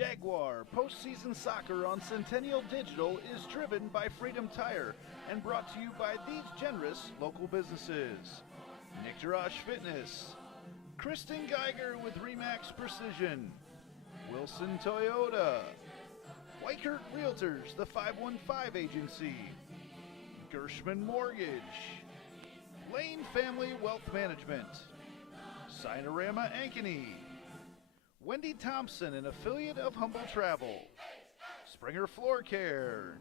Jaguar Postseason Soccer on Centennial Digital is driven by Freedom Tire and brought to you by these generous local businesses. Nick Jarash Fitness, Kristen Geiger with Remax Precision, Wilson Toyota, Weichert Realtors, the 515 Agency, Gershman Mortgage, Lane Family Wealth Management, Sinorama Ankeny, Wendy Thompson, an affiliate of Humble Travel, Springer Floor Care,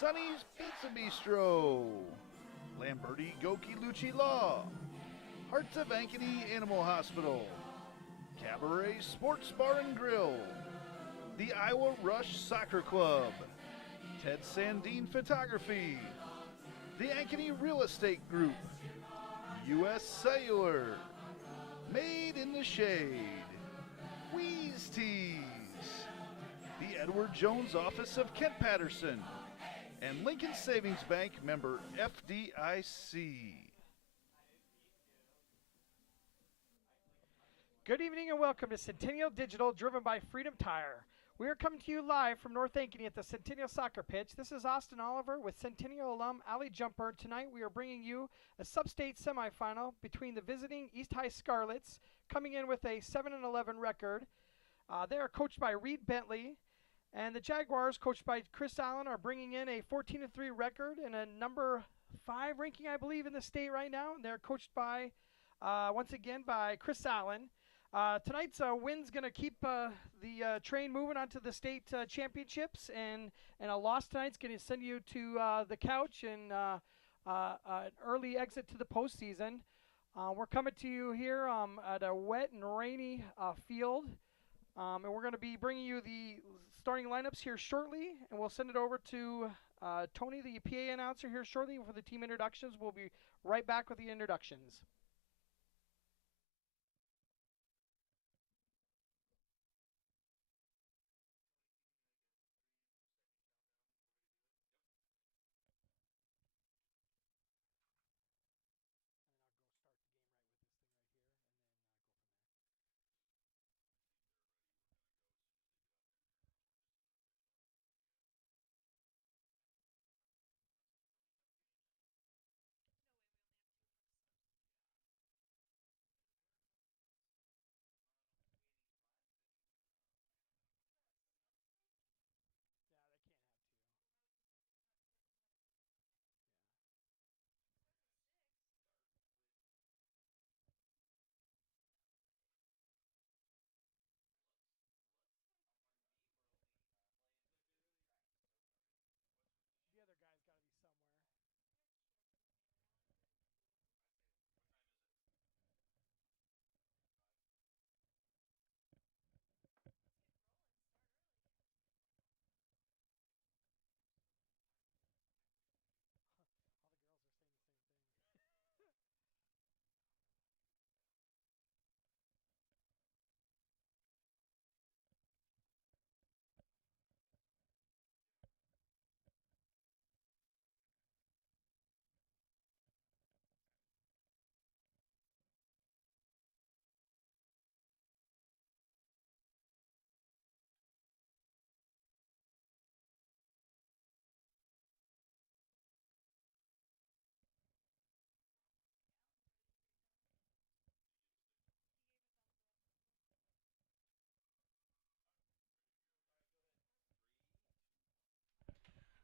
Sonny's Pizza Bistro, Lamberti Goki Lucci Law, Hearts of Ankeny Animal Hospital, Cabaret Sports Bar and Grill, the Iowa Rush Soccer Club, Ted Sandine Photography, the Ankeny Real Estate Group, U.S. Cellular, Made in the Shade, Wheeze Tees, the Edward Jones Office of Kent Patterson, and Lincoln Savings Bank, member FDIC. Good evening and welcome to Centennial Digital, driven by Freedom Tire. We are coming to you live from North Ankeny at the Centennial Soccer Pitch. This is Austin Oliver with Centennial alum Ali Jumper. Tonight we are bringing you a sub-state semifinal between the visiting East High Scarlets, coming in with a 7-11 record. They are coached by Reed Bentley, and the Jaguars, coached by Chris Allen, are bringing in a 14-3 record and a number 5 ranking, I believe, in the state right now. They're coached by, once again, by Chris Allen. Tonight's win's going to keep the train moving onto the state championships, and a loss tonight's going to send you to the couch and an early exit to the postseason. We're coming to you here at a wet and rainy field, and we're going to be bringing you the starting lineups here shortly, and we'll send it over to Tony, the PA announcer, here shortly for the team introductions. We'll be right back with the introductions.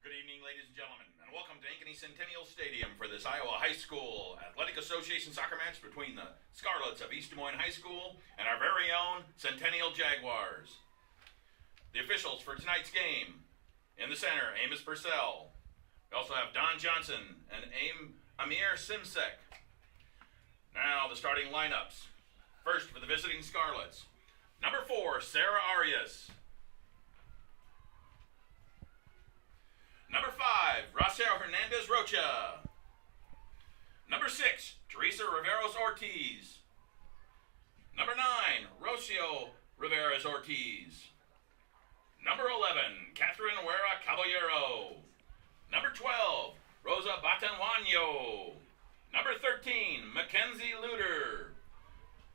Good evening, ladies and gentlemen, and welcome to Ankeny Centennial Stadium for this Iowa High School Athletic Association soccer match between the Scarlets of East Des Moines High School and our very own Centennial Jaguars. The officials for tonight's game: in the center, Amos Purcell. We also have Don Johnson and Amir Simsek. Now the starting lineups. First for the visiting Scarlets, number 4, Sarah Arias. Number 5, Rosario Hernandez Rocha. Number 6, Teresa Riveros Ortiz. Number 9, Rocio Riveros Ortiz. Number 11, Catherine Huera Caballero. Number 12, Rosa Batanwano. Number 13, Mackenzie Luder.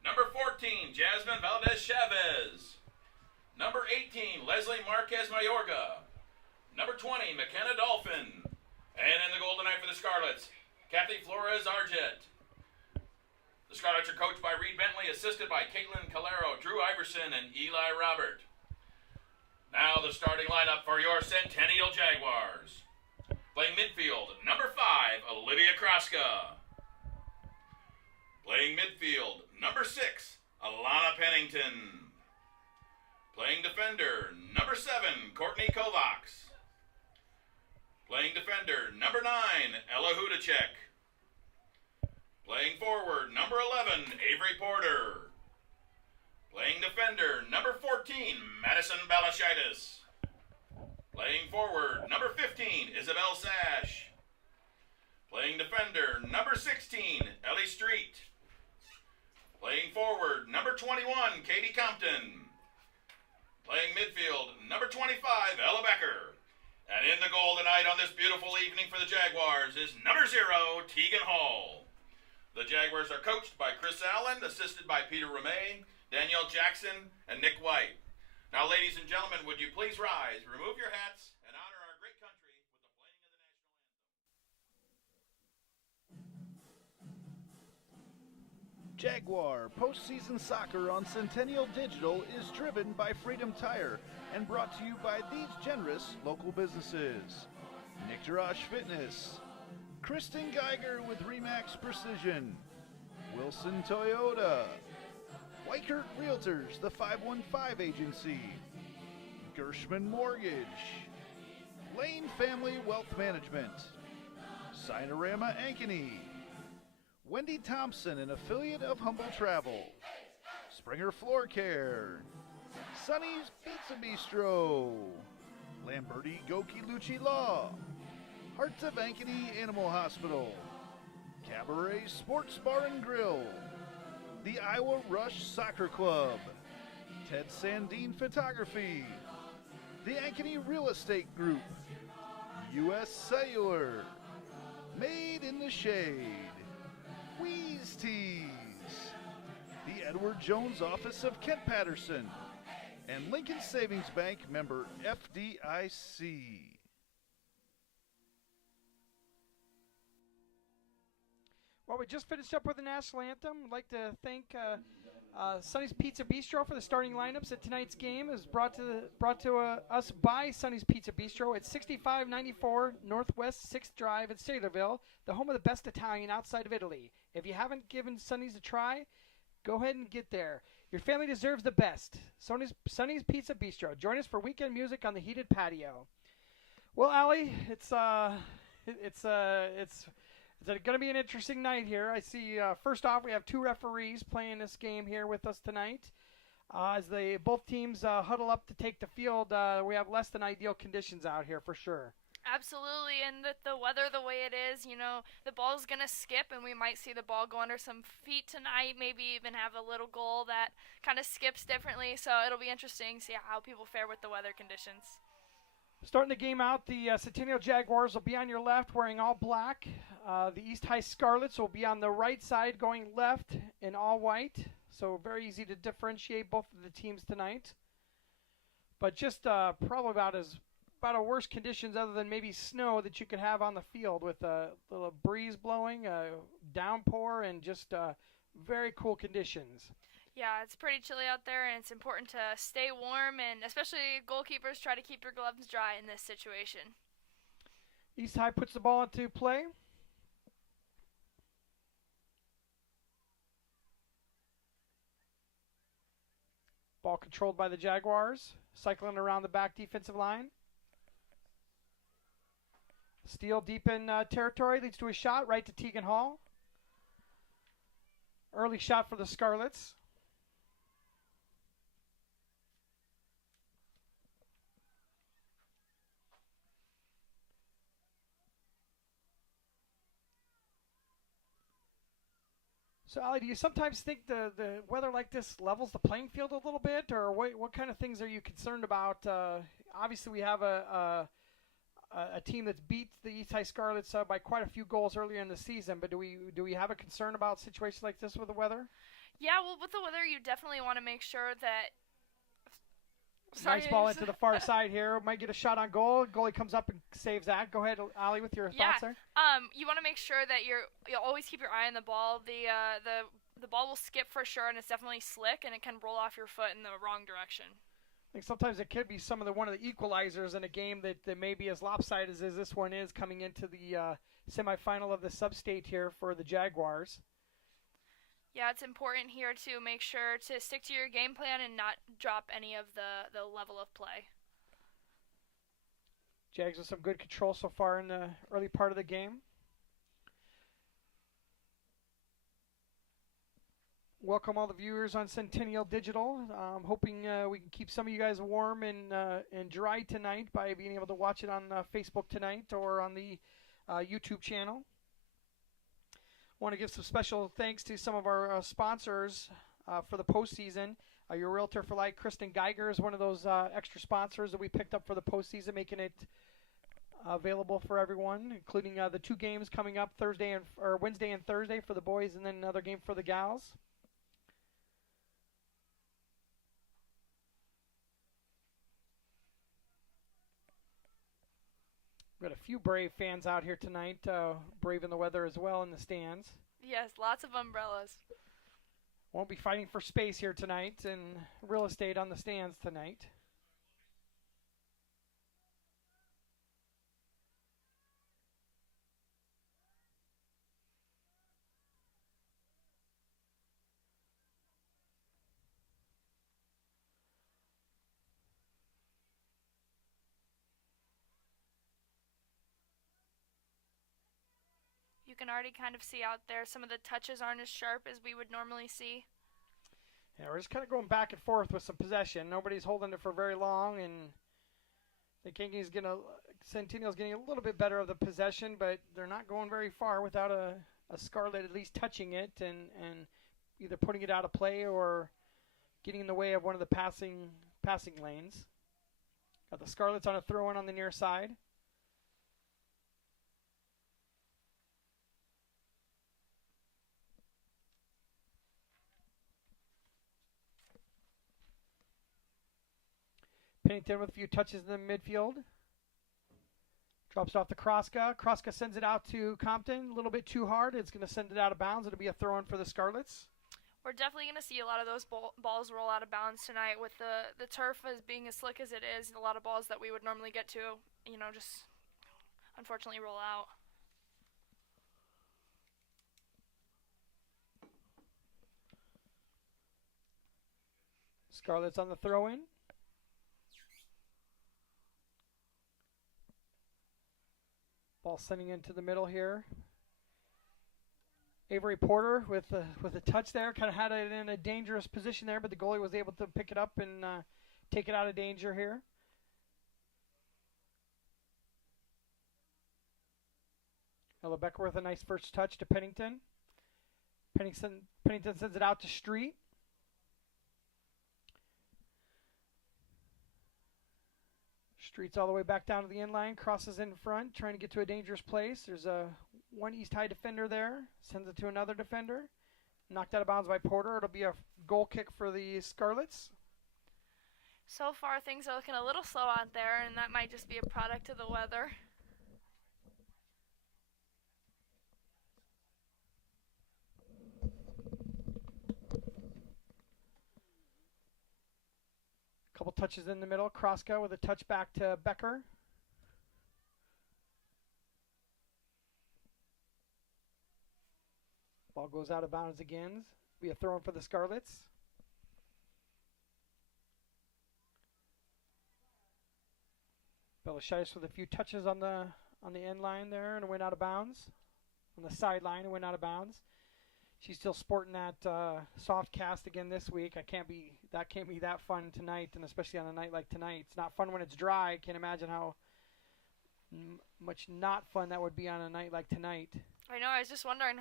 Number 14, Jasmine Valdez Chavez. Number 18, Leslie Marquez Mayorga. Number 20, McKenna Dolphin. And in the Golden Knight for the Scarlets, Kathy Flores Argett. The Scarlets are coached by Reed Bentley, assisted by Caitlin Calero, Drew Iverson, and Eli Robert. Now the starting lineup for your Centennial Jaguars. Playing midfield, number 5, Olivia Kraska. Playing midfield, number 6, Alana Pennington. Playing defender, number 7, Courtney Kovacs. Playing defender, number 9, Ella Hudacek. Playing forward, number 11, Avery Porter. Playing defender, number 14, Madison Balashitis. Playing forward, number 15, Isabel Sash. Playing defender, number 16, Ellie Street. Playing forward, number 21, Katie Compton. Playing midfield, number 25, Ella Becker. And in the goal tonight on this beautiful evening for the Jaguars is number 0, Tegan Hall. The Jaguars are coached by Chris Allen, assisted by Peter Ramey, Danielle Jackson, and Nick White. Now, ladies and gentlemen, would you please rise, remove your hats, and honor our great country with the playing of the national anthem. Jaguar Postseason Soccer on Centennial Digital is driven by Freedom Tire and brought to you by these generous local businesses. Nick Jarash Fitness, Kristen Geiger with Remax Precision, Wilson Toyota, Weichert Realtors, the 515 Agency, Gershman Mortgage, Lane Family Wealth Management, Sinorama Ankeny, Wendy Thompson, an affiliate of Humble Travel, Springer Floor Care, Sonny's Pizza Bistro, Lamberti Goki Lucci Law, Hearts of Ankeny Animal Hospital, Cabaret Sports Bar and Grill, the Iowa Rush Soccer Club, Ted Sandine Photography, the Ankeny Real Estate Group, U.S. Cellular, Made in the Shade, Wheeze Tees, the Edward Jones Office of Kent Patterson, and Lincoln Savings Bank, member FDIC. Well, we just finished up with the national anthem. I'd like to thank Sonny's Pizza Bistro for the starting lineups at tonight's game. It was brought to us by Sonny's Pizza Bistro at 6594 Northwest 6th Drive in Saylorville, the home of the best Italian outside of Italy. If you haven't given Sonny's a try, go ahead and get there. Your family deserves the best. Sonny's Pizza Bistro. Join us for weekend music on the heated patio. Well, Allie, it's going to be an interesting night here. I see, first off, we have two referees playing this game here with us tonight. As both teams huddle up to take the field, we have less than ideal conditions out here for sure. Absolutely, and the weather the way it is, the ball's going to skip, and we might see the ball go under some feet tonight, maybe even have a little goal that kind of skips differently, so it'll be interesting to see how people fare with the weather conditions. Starting the game out, the Centennial Jaguars will be on your left wearing all black. The East High Scarlets will be on the right side going left in all white. So very easy to differentiate both of the teams tonight. But just probably about a worse conditions other than maybe snow that you could have on the field with a little breeze blowing, a downpour, and just very cool conditions. Yeah, it's pretty chilly out there, and it's important to stay warm, and especially goalkeepers, try to keep your gloves dry in this situation. East High puts the ball into play. Ball controlled by the Jaguars, cycling around the back defensive line. Steal deep in territory, leads to a shot right to Tegan Hall. Early shot for the Scarlets. So, Ali, do you sometimes think the weather like this levels the playing field a little bit, or what kind of things are you concerned about? Obviously, we have a team that's beat the East High Scarlets by quite a few goals earlier in the season, but do we have a concern about situations like this with the weather? Yeah, well, with the weather, you definitely want to make sure that Nice ball into the far side here. Might get a shot on goal. Goalie comes up and saves that. Go ahead, Ali, with your thoughts there. You want to make sure that you always keep your eye on the ball. The ball will skip for sure, and it's definitely slick, and it can roll off your foot in the wrong direction. I think sometimes it could be one of the equalizers in a game that may be as lopsided as this one is coming into the semifinal of the sub-state here for the Jaguars. Yeah, it's important here to make sure to stick to your game plan and not drop any of the level of play. Jags with some good control so far in the early part of the game. Welcome all the viewers on Centennial Digital. I'm hoping we can keep some of you guys warm and dry tonight by being able to watch it on Facebook tonight or on the YouTube channel. Want to give some special thanks to some of our sponsors for the postseason. Your Realtor for Life, Kristen Geiger, is one of those extra sponsors that we picked up for the postseason, making it available for everyone, including the 2 games coming up Wednesday and Thursday for the boys, and then another game for the gals. We've got a few Brave fans out here tonight, braving the weather as well in the stands. Yes, lots of umbrellas. Won't be fighting for space here tonight and real estate on the stands tonight. You can already kind of see out there some of the touches aren't as sharp as we would normally see. Yeah, we're just kind of going back and forth with some possession. Nobody's holding it for very long, and I think Centennial's getting a little bit better of the possession, but they're not going very far without a Scarlet at least touching it and either putting it out of play or getting in the way of one of the passing lanes. Got the Scarlets on a throw-in on the near side. Pennington with a few touches in the midfield. Drops it off to Kroska. Kroska sends it out to Compton. A little bit too hard. It's going to send it out of bounds. It'll be a throw-in for the Scarlets. We're definitely going to see a lot of those balls roll out of bounds tonight with the turf as being as slick as it is. A lot of balls that we would normally get to, just unfortunately roll out. Scarlets on the throw-in. Ball sending into the middle here. Avery Porter with a touch there. Kind of had it in a dangerous position there, but the goalie was able to pick it up and take it out of danger here. Ella Becker with a nice first touch to Pennington. Pennington sends it out to Street. Street's all the way back down to the inline, crosses in front, trying to get to a dangerous place. There's one East High defender there, sends it to another defender. Knocked out of bounds by Porter. It'll be a goal kick for the Scarlets. So far, things are looking a little slow out there, and that might just be a product of the weather. Couple touches in the middle. Kroska with a touch back to Becker. Ball goes out of bounds again. Be a throw-in for the Scarlets. Belashaitis with a few touches on the end line there and went out of bounds. On the sideline and went out of bounds. She's still sporting that soft cast again this week. That can't be that fun tonight, and especially on a night like tonight. It's not fun when it's dry. I can't imagine how much not fun that would be on a night like tonight. I know. I was just wondering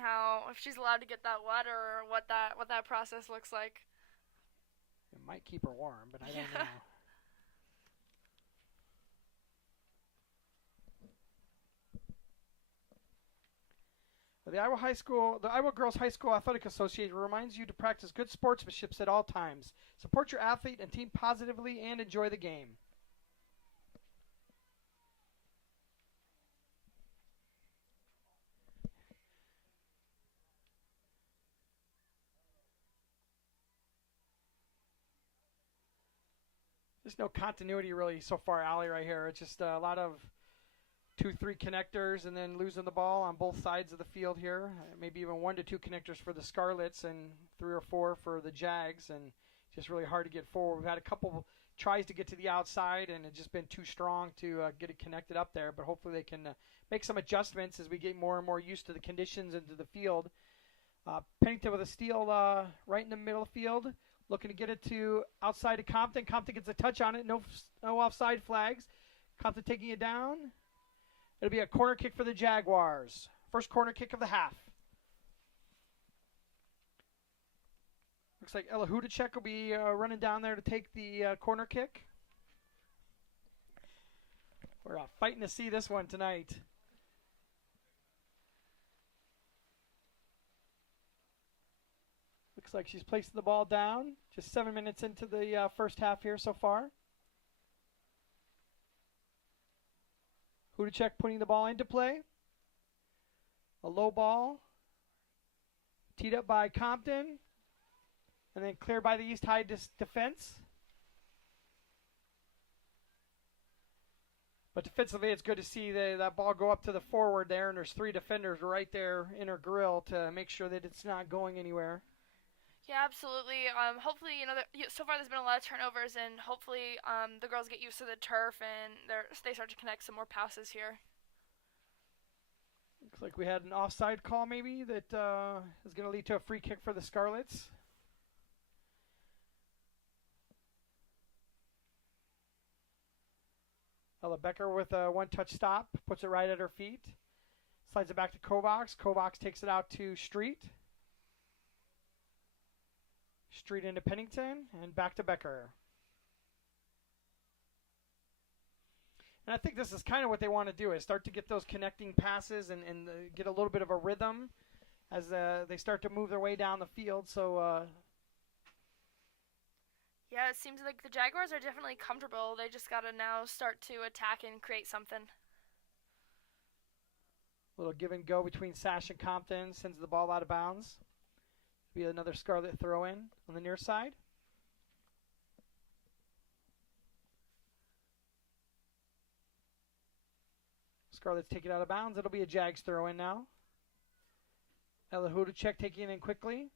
if she's allowed to get that wet or what that process looks like. It might keep her warm, but I don't know. The Iowa Girls High School Athletic Association reminds you to practice good sportsmanship at all times. Support your athlete and team positively and enjoy the game. There's no continuity really so far, Allie, right here. It's just a lot of 2-3 connectors and then losing the ball on both sides of the field here. Maybe even 1 to 2 connectors for the Scarlets and 3 or 4 for the Jags, and just really hard to get forward. We've had a couple tries to get to the outside, and it's just been too strong to get it connected up there, but hopefully they can make some adjustments as we get more and more used to the conditions into the field. Pennington with a steal right in the middle of the field. Looking to get it to outside of Compton. Compton gets a touch on it. No offside flags. Compton taking it down. It'll be a corner kick for the Jaguars. First corner kick of the half. Looks like Ella Hudacek will be running down there to take the corner kick. We're fighting to see this one tonight. Looks like she's placing the ball down. Just 7 minutes into the first half here so far. Hudacek putting the ball into play. A low ball. Teed up by Compton. And then cleared by the East High defense. But defensively, it's good to see that ball go up to the forward there. And there's 3 defenders right there in her grill to make sure that it's not going anywhere. Yeah, absolutely. Hopefully, so far there's been a lot of turnovers, and hopefully the girls get used to the turf and they start to connect some more passes here. Looks like we had an offside call maybe that is going to lead to a free kick for the Scarlets. Ella Becker with a one-touch stop, puts it right at her feet. Slides it back to Kovacs. Kovacs takes it out to Street. Street into Pennington, and back to Becker. And I think this is kind of what they want to do, is start to get those connecting passes and get a little bit of a rhythm as they start to move their way down the field. So, yeah, it seems like the Jaguars are definitely comfortable. They just got to now start to attack and create something. A little give and go between Sash and Compton, sends the ball out of bounds. Be another Scarlet throw in on the near side. Scarlets take it out of bounds. It'll be a Jags throw in now. Ella Hudacek taking it in quickly.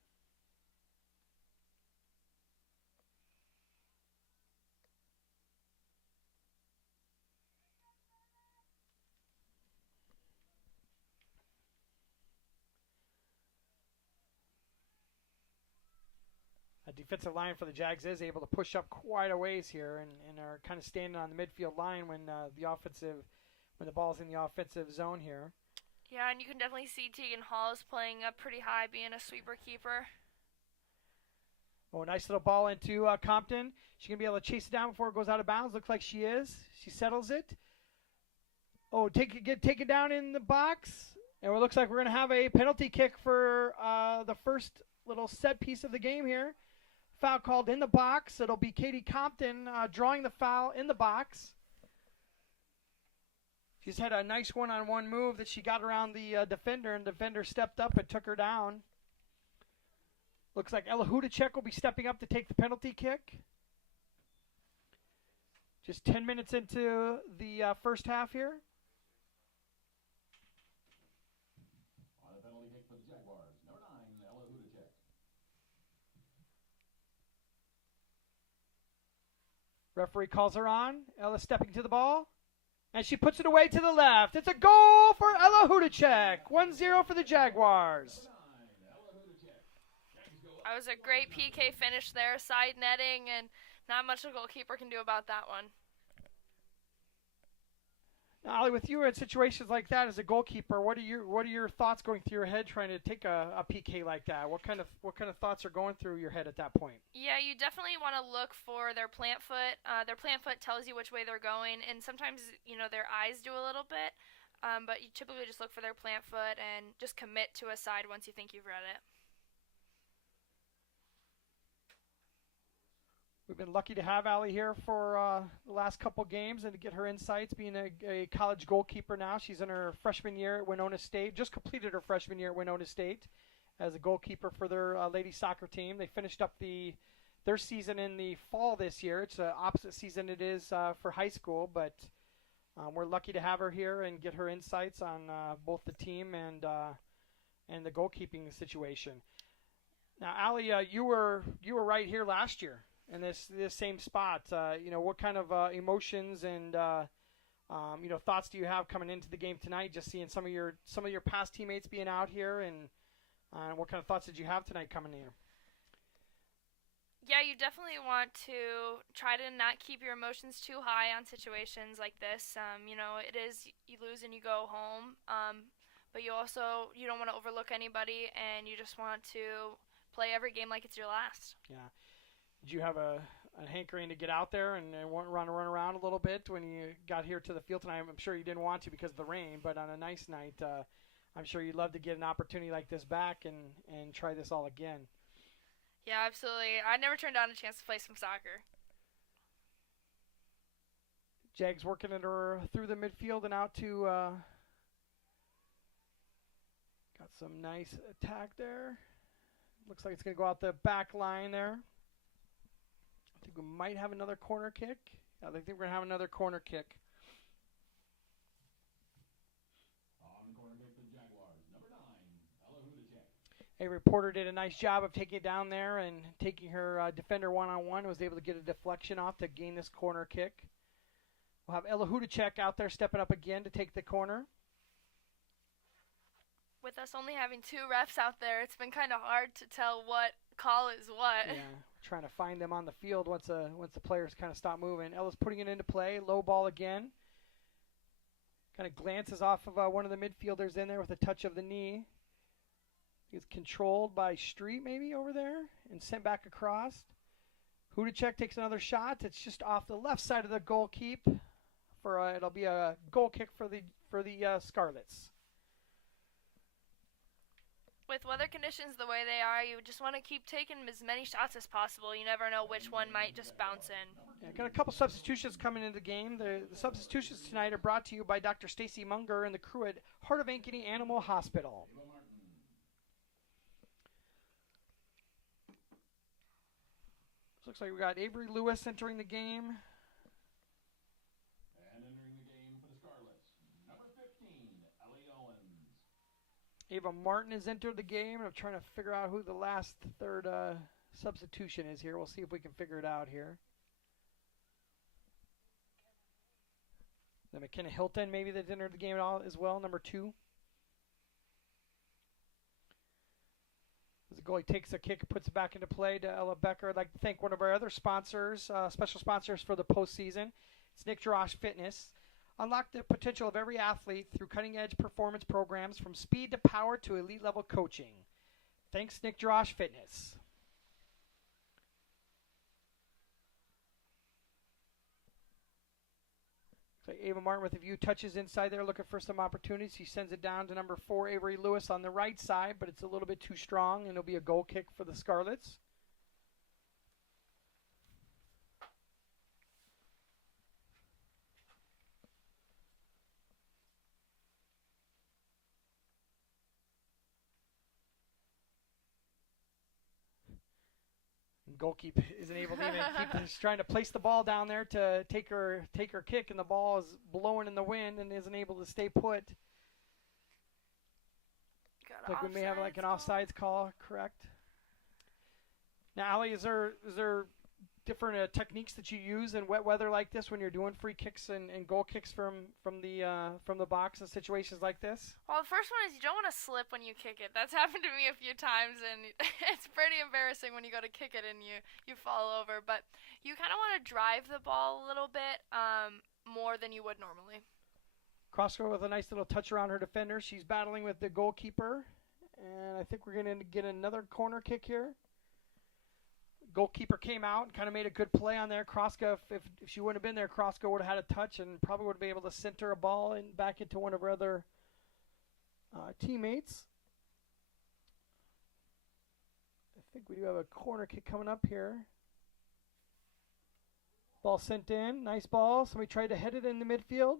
Defensive line for the Jags is able to push up quite a ways here and are kind of standing on the midfield line when the ball's in the offensive zone here. Yeah, and you can definitely see Tegan Hall is playing up pretty high, being a sweeper keeper. Oh, nice little ball into Compton. She's going to be able to chase it down before it goes out of bounds. Looks like she is. She settles it. Oh, get taken down in the box. And it looks like we're going to have a penalty kick for the first little set piece of the game here. Foul called in the box. It'll be Katie Compton drawing the foul in the box. She's had a nice one-on-one move that she got around the defender, and the defender stepped up and took her down. Looks like Ella Hudacek will be stepping up to take the penalty kick. Just 10 minutes into the first half here. On a penalty kick for the Jaguars, number 9, Ella Hudacek. Referee calls her on. Ella stepping to the ball. And she puts it away to the left. It's a goal for Ella Hudacek. 1-0 for the Jaguars. That was a great PK finish there. Side netting, and not much the goalkeeper can do about that one. Now, Ollie, with you in situations like that as a goalkeeper, what are your thoughts going through your head trying to take a PK like that? What kind of thoughts are going through your head at that point? Yeah, you definitely want to look for their plant foot. Their plant foot tells you which way they're going, and sometimes their eyes do a little bit. but you typically just look for their plant foot and just commit to a side once you think you've read it. We've been lucky to have Allie here for the last couple games and to get her insights, being a college goalkeeper now. She's in her freshman year at Winona State, just completed her freshman year at Winona State as a goalkeeper for their ladies soccer team. They finished up their season in the fall this year. It's the opposite season it is for high school, but we're lucky to have her here and get her insights on both the team and the goalkeeping situation. Now, Allie, you were right here last year in this same spot. What kind of emotions and thoughts do you have coming into the game tonight? Just seeing some of your past teammates being out here, and what kind of thoughts did you have tonight coming in? Yeah, you definitely want to try to not keep your emotions too high on situations like this. It is you lose and you go home, but you don't want to overlook anybody, and you just want to play every game like it's your last. Yeah. Did you have a hankering to get out there and run around a little bit when you got here to the field tonight? I'm sure you didn't want to because of the rain, but on a nice night, I'm sure you'd love to get an opportunity like this back and try this all again. Yeah, absolutely. I never turned down a chance to play some soccer. Jags working it through the midfield and out to got some nice attack there. Looks like it's going to go out the back line there. I think we might have another corner kick. I think we're going to have another corner kick. On the corner kick for the Jaguars, number 9, Ella Hudacek. A reporter did a nice job of taking it down there and taking her defender one-on-one. Was able to get a deflection off to gain this corner kick. We'll have Ella Hudacek out there stepping up again to take the corner. With us only having 2 refs out there, it's been kind of hard to tell what call is what. Yeah, trying to find them on the field once the players kind of stop moving. Ella's putting it into play. Low ball again. Kind of glances off of one of the midfielders in there with a touch of the knee. It's controlled by Street maybe over there and sent back across. Hudacek takes another shot. It's just off the left side of the goal keep. It'll be a goal kick for the Scarlets. With weather conditions the way they are, you just want to keep taking as many shots as possible. You never know which one might just bounce in. Yeah, got a couple substitutions coming into the game. The substitutions tonight are brought to you by Dr. Stacy Munger and the crew at Heart of Ankeny Animal Hospital. Looks like we got Avery Lewis entering the game. And entering the game for the Scarlets, number 15, Ellie Owens. Ava Martin has entered the game. I'm trying to figure out who the third substitution is here. We'll see if we can figure it out here. The McKenna Hilton, maybe that entered the game at all as well, number 2. As the goalie takes a kick and puts it back into play to Ella Becker. I'd like to thank one of our other sponsors, special sponsors for the postseason. It's Nick Jarash Fitness. Unlock the potential of every athlete through cutting-edge performance programs from speed to power to elite-level coaching. Thanks, Nick Jarash Fitness. So Ava Martin with a few touches inside there, looking for some opportunities. He sends it down to number 4, Avery Lewis on the right side, but it's a little bit too strong, and it'll be a goal kick for the Scarlets. Goalkeeper isn't able to even keep. He's trying to place the ball down there to take her kick, and the ball is blowing in the wind and isn't able to stay put. Like we may have like an offsides call, correct? Now, Allie, is there different techniques that you use in wet weather like this when you're doing free kicks and goal kicks from the box in situations like this? Well, the first one is you don't want to slip when you kick it. That's happened to me a few times, and it's pretty embarrassing when you go to kick it and you fall over. But you kind of want to drive the ball a little bit more than you would normally. Crossroad with a nice little touch around her defender. She's battling with the goalkeeper, and I think we're going to get another corner kick here. goalkeeper came out and kind of made a good play on there. Kroska, if she wouldn't have been there, Kroska would have had a touch and probably would have been able to center a ball and back into one of her other teammates. I think we do have a corner kick coming up here. Ball sent in. Nice ball. Somebody tried to head it in the midfield.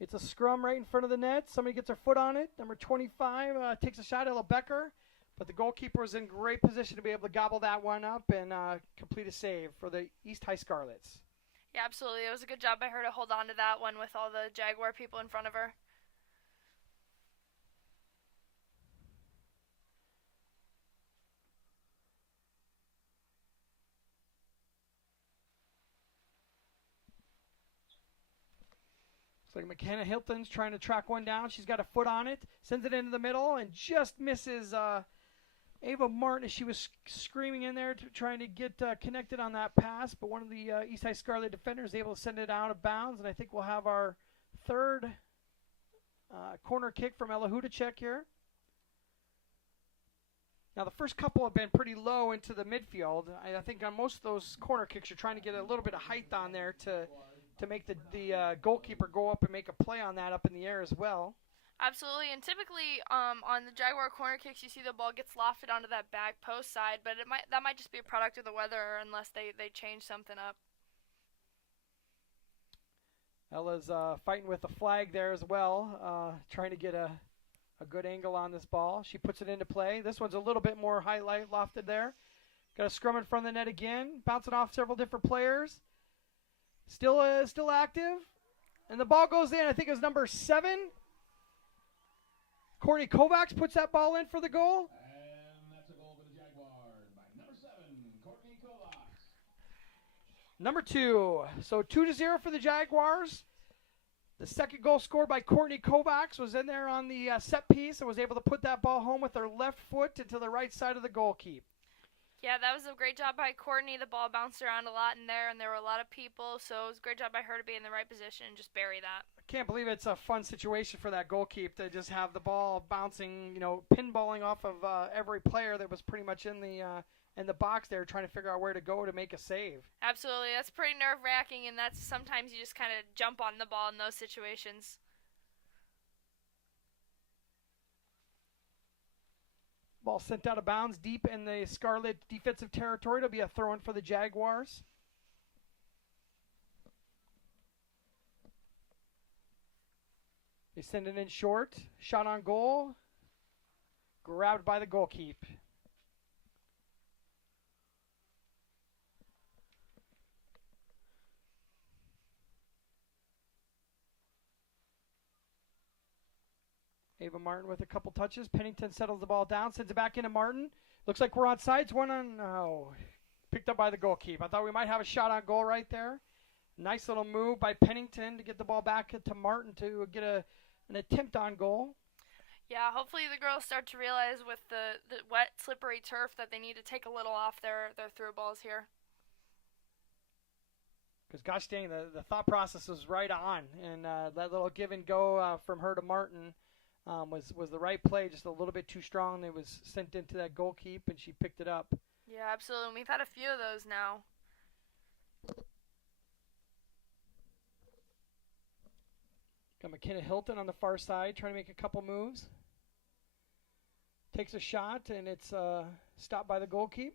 It's a scrum right in front of the net. Somebody gets their foot on it. Number 25 takes a shot, Ella Becker. But the goalkeeper was in great position to be able to gobble that one up and complete a save for the East High Scarlets. Yeah, absolutely. It was a good job by her to hold on to that one with all the Jaguar people in front of her. Looks like McKenna Hilton's trying to track one down. She's got a foot on it. Sends it into the middle and just misses Ava Martin as she was screaming in there trying to get connected on that pass. But one of the East High Scarlet defenders is able to send it out of bounds. And I think we'll have our third corner kick from Ella Hudacek here. Now, the first couple have been pretty low into the midfield. I think on most of those corner kicks, you're trying to get a little bit of height on there to make the goalkeeper go up and make a play on that up in the air as well. Absolutely, and typically on the Jaguar corner kicks, you see the ball gets lofted onto that back post side, but that might just be a product of the weather unless they change something up. Ella's fighting with the flag there as well, trying to get a good angle on this ball. She puts it into play. This one's a little bit more highlight lofted there. Got a scrum in front of the net again, bouncing off several different players. Still active, and the ball goes in. I think it was number 7. Courtney Kovacs puts that ball in for the goal. And that's a goal for the Jaguars by number 7, Courtney Kovacs. Number 2. So 2-0 for the Jaguars. The second goal scored by Courtney Kovacs was in there on the set piece and was able to put that ball home with her left foot into the right side of the goal keep. Yeah, that was a great job by Courtney. The ball bounced around a lot in there, and there were a lot of people, so it was a great job by her to be in the right position and just bury that. I can't believe it's a fun situation for that goalkeeper to just have the ball bouncing, pinballing off of every player that was pretty much in the box there trying to figure out where to go to make a save. Absolutely. That's pretty nerve-wracking, and that's sometimes you just kind of jump on the ball in those situations. Ball sent out of bounds deep in the Scarlet defensive territory. It'll be a throw-in for the Jaguars. They send it in short. Shot on goal. Grabbed by the goalkeeper. Ava Martin with a couple touches. Pennington settles the ball down, sends it back into Martin. Looks like we're on sides. Picked up by the goalkeeper. I thought we might have a shot on goal right there. Nice little move by Pennington to get the ball back to Martin to get an attempt on goal. Yeah, hopefully the girls start to realize with the wet, slippery turf that they need to take a little off their through balls here. Because gosh dang, the thought process was right on. And that little give and go from her to Martin was the right play, just a little bit too strong. It was sent into that goalkeep, and she picked it up. Yeah, absolutely. We've had a few of those now. Got McKenna Hilton on the far side, trying to make a couple moves. Takes a shot, and it's stopped by the goalkeep.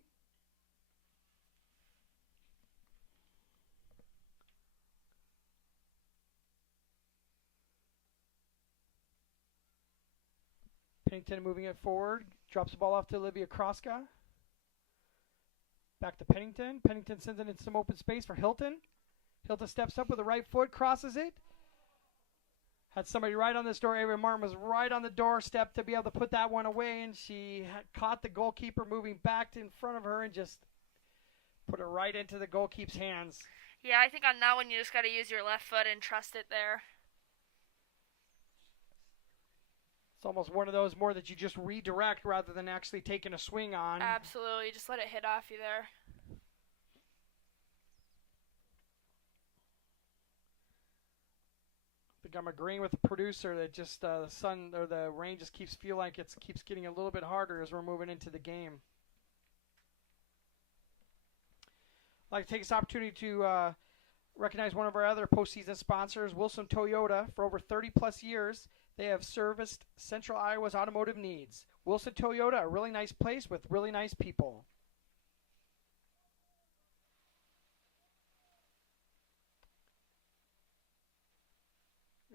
Pennington moving it forward. Drops the ball off to Olivia Kroska. Back to Pennington. Pennington sends it into some open space for Hilton. Hilton steps up with the right foot, crosses it. Had somebody right on this door. Avery Martin was right on the doorstep to be able to put that one away, and she caught the goalkeeper moving back in front of her and just put it right into the goalkeeper's hands. Yeah, I think on that one you just got to use your left foot and trust it there. It's almost one of those more that you just redirect rather than actually taking a swing on. Absolutely. Just let it hit off you there. I think I'm agreeing with the producer that just the rain just keeps feeling like it keeps getting a little bit harder as we're moving into the game. like to take this opportunity to recognize one of our other postseason sponsors, Wilson Toyota. For over 30-plus years, they have serviced Central Iowa's automotive needs. Wilson Toyota, a really nice place with really nice people.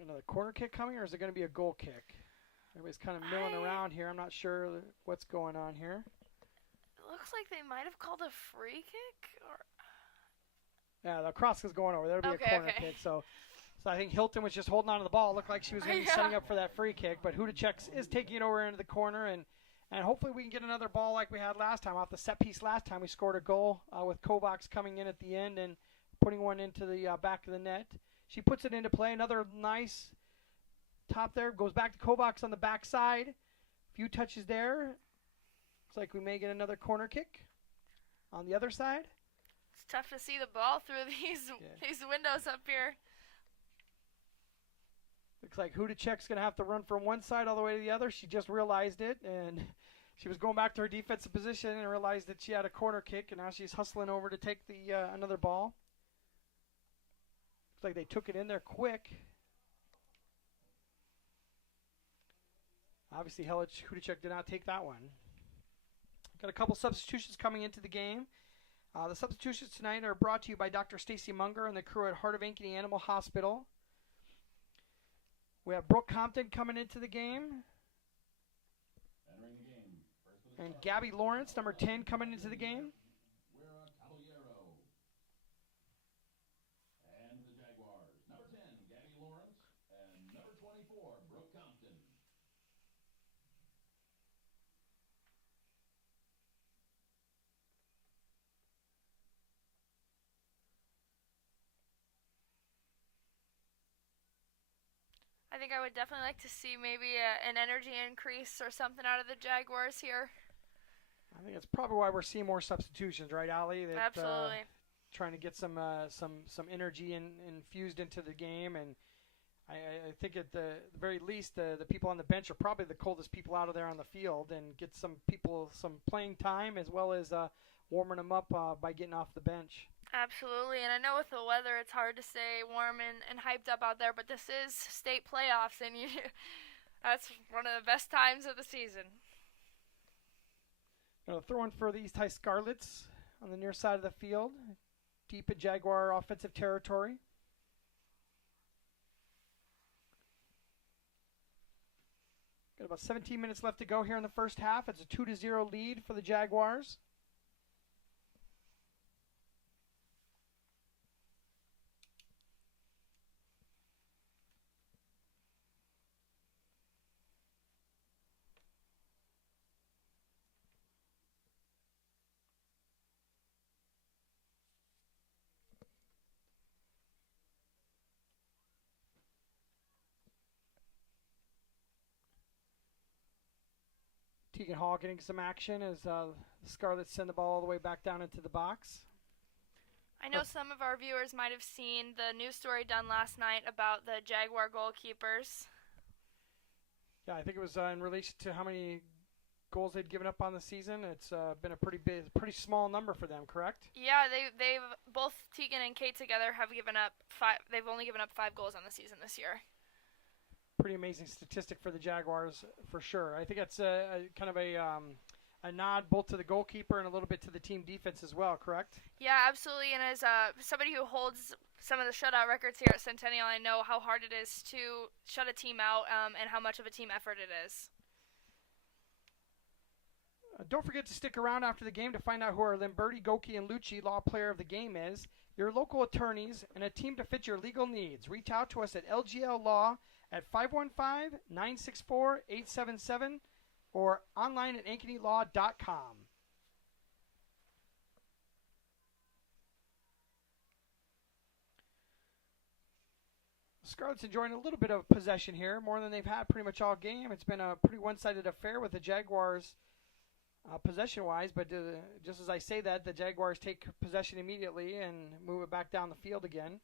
Another corner kick coming, or is it going to be a goal kick? Everybody's kind of milling around here. I'm not sure what's going on here. It looks like they might have called a free kick. Or yeah, the cross is going over. That'll be a corner kick. So I think Hilton was just holding on to the ball. It looked like she was going to be setting up for that free kick, but Hudacek is taking it over into the corner, and hopefully we can get another ball like we had last time. Off the set piece last time, we scored a goal with Kovacs coming in at the end and putting one into the back of the net. She puts it into play. Another nice top there. Goes back to Kovacs on the backside. A few touches there. Looks like we may get another corner kick on the other side. It's tough to see the ball through these windows up here. Looks like Hudacek's going to have to run from one side all the way to the other. She just realized it, and she was going back to her defensive position and realized that she had a corner kick, and now she's hustling over to take the another ball. Looks like they took it in there quick. Obviously, Hudacek did not take that one. Got a couple substitutions coming into the game. The substitutions tonight are brought to you by Dr. Stacy Munger and the crew at Heart of Ankeny Animal Hospital. We have Brooke Compton coming into the game. Entering the game. First for the And Stars. Gabby Lawrence, number 10, coming into the game. Guerra Caballero. And the Jaguars. Number 10, Gabby Lawrence. And number 24, Brooke Compton. I think I would definitely like to see maybe an energy increase or something out of the Jaguars here. I think that's probably why we're seeing more substitutions, right, Allie? That, Absolutely. Trying to get some energy infused into the game, and I think at the very least the people on the bench are probably the coldest people out of there on the field, and get some people some playing time as well as warming them up by getting off the bench. Absolutely, and I know with the weather it's hard to stay warm and hyped up out there, but this is state playoffs, and that's one of the best times of the season. Throwing for the East High Scarlets on the near side of the field, deep in Jaguar offensive territory. Got about 17 minutes left to go here in the first half. It's a 2-0 lead for the Jaguars. Tegan Hall getting some action as the Scarlets send the ball all the way back down into the box. I know some of our viewers might have seen the news story done last night about the Jaguar goalkeepers. Yeah, I think it was in relation to how many goals they'd given up on the season. It's been a pretty small number for them, correct? Yeah, they've both Tegan and Kate together have given up 5. They've only given up 5 goals on the season this year. Pretty amazing statistic for the Jaguars, for sure. I think that's kind of a nod both to the goalkeeper and a little bit to the team defense as well, correct? Yeah, absolutely. And as somebody who holds some of the shutout records here at Centennial, I know how hard it is to shut a team out and how much of a team effort it is. Don't forget to stick around after the game to find out who our Limberti, Goki, and Lucci Law Player of the Game is, your local attorneys, and a team to fit your legal needs. Reach out to us at LGL Law at 515-964-877 or online at ankenylaw.com. Scarlet's enjoying a little bit of possession here, more than they've had pretty much all game. It's been a pretty one-sided affair with the Jaguars possession-wise, but just as I say that, the Jaguars take possession immediately and move it back down the field again.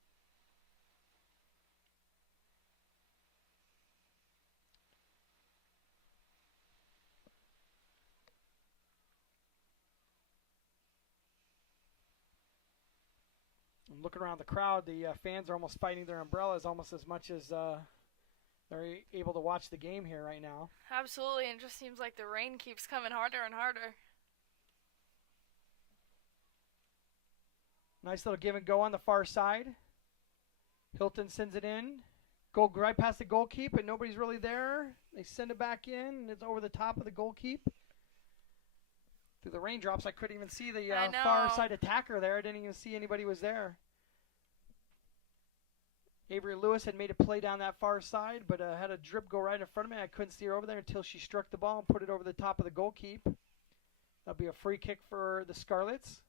looking around the crowd, the fans are almost fighting their umbrellas almost as much as they're able to watch the game here right now. Absolutely, and it just seems like the rain keeps coming harder and harder. Nice little give and go on the far side. Hilton sends it in. Go right past the goalkeep, and nobody's really there. They send it back in, and it's over the top of the goalkeep. Through the raindrops, I couldn't even see the far side attacker there. I didn't even see anybody was there. Avery Lewis had made a play down that far side, but had a drip go right in front of me. I couldn't see her over there until she struck the ball and put it over the top of the goalkeep. That'll be a free kick for the Scarlets.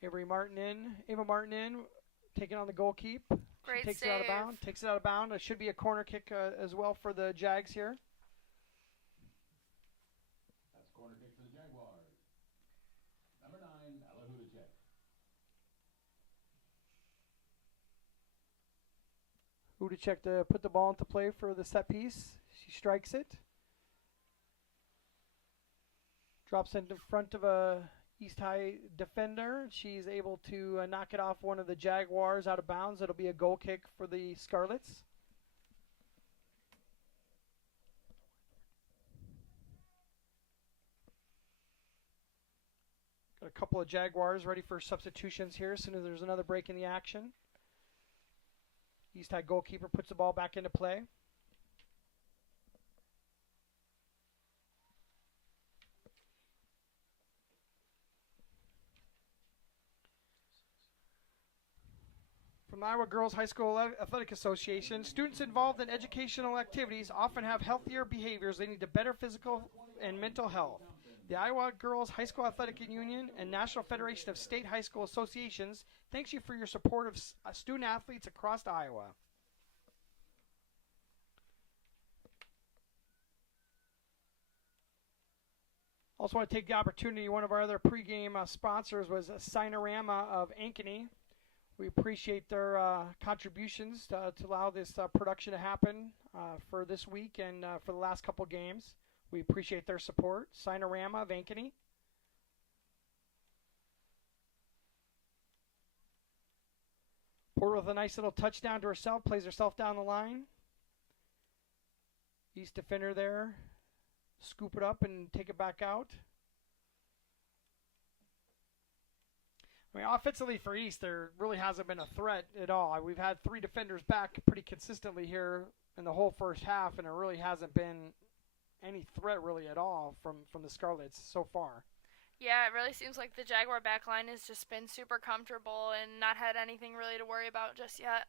Ava Martin in, taking on the goalkeep. Great takes save. it out of bounds. Takes it out of bounds. It should be a corner kick as well for the Jags here. That's corner kick for the Jaguars. Number 9, Ella Hudacek. Hudacek to put the ball into play for the set piece. She strikes it. Drops into front of a East High defender. She's able to knock it off one of the Jaguars out of bounds. It'll be a goal kick for the Scarlets. Got a couple of Jaguars ready for substitutions here as soon as there's another break in the action. East High goalkeeper puts the ball back into play. From the Iowa Girls High School Athletic Association, students involved in educational activities often have healthier behaviors leading to better physical and mental health. The Iowa Girls High School Athletic Union and National Federation of State High School Associations thanks you for your support of student athletes across Iowa. Also want to take the opportunity, one of our other pregame sponsors was Sinorama of Ankeny. We appreciate their contributions to allow this production to happen for this week and for the last couple games. We appreciate their support. Sinorama of Ankeny. Porter with a nice little touchdown to herself, plays herself down the line. East defender there. Scoop it up and take it back out. I mean, offensively for East, there really hasn't been a threat at all. We've had 3 defenders back pretty consistently here in the whole first half, and there really hasn't been any threat really at all from the Scarlets so far. Yeah, it really seems like the Jaguar backline has just been super comfortable and not had anything really to worry about just yet.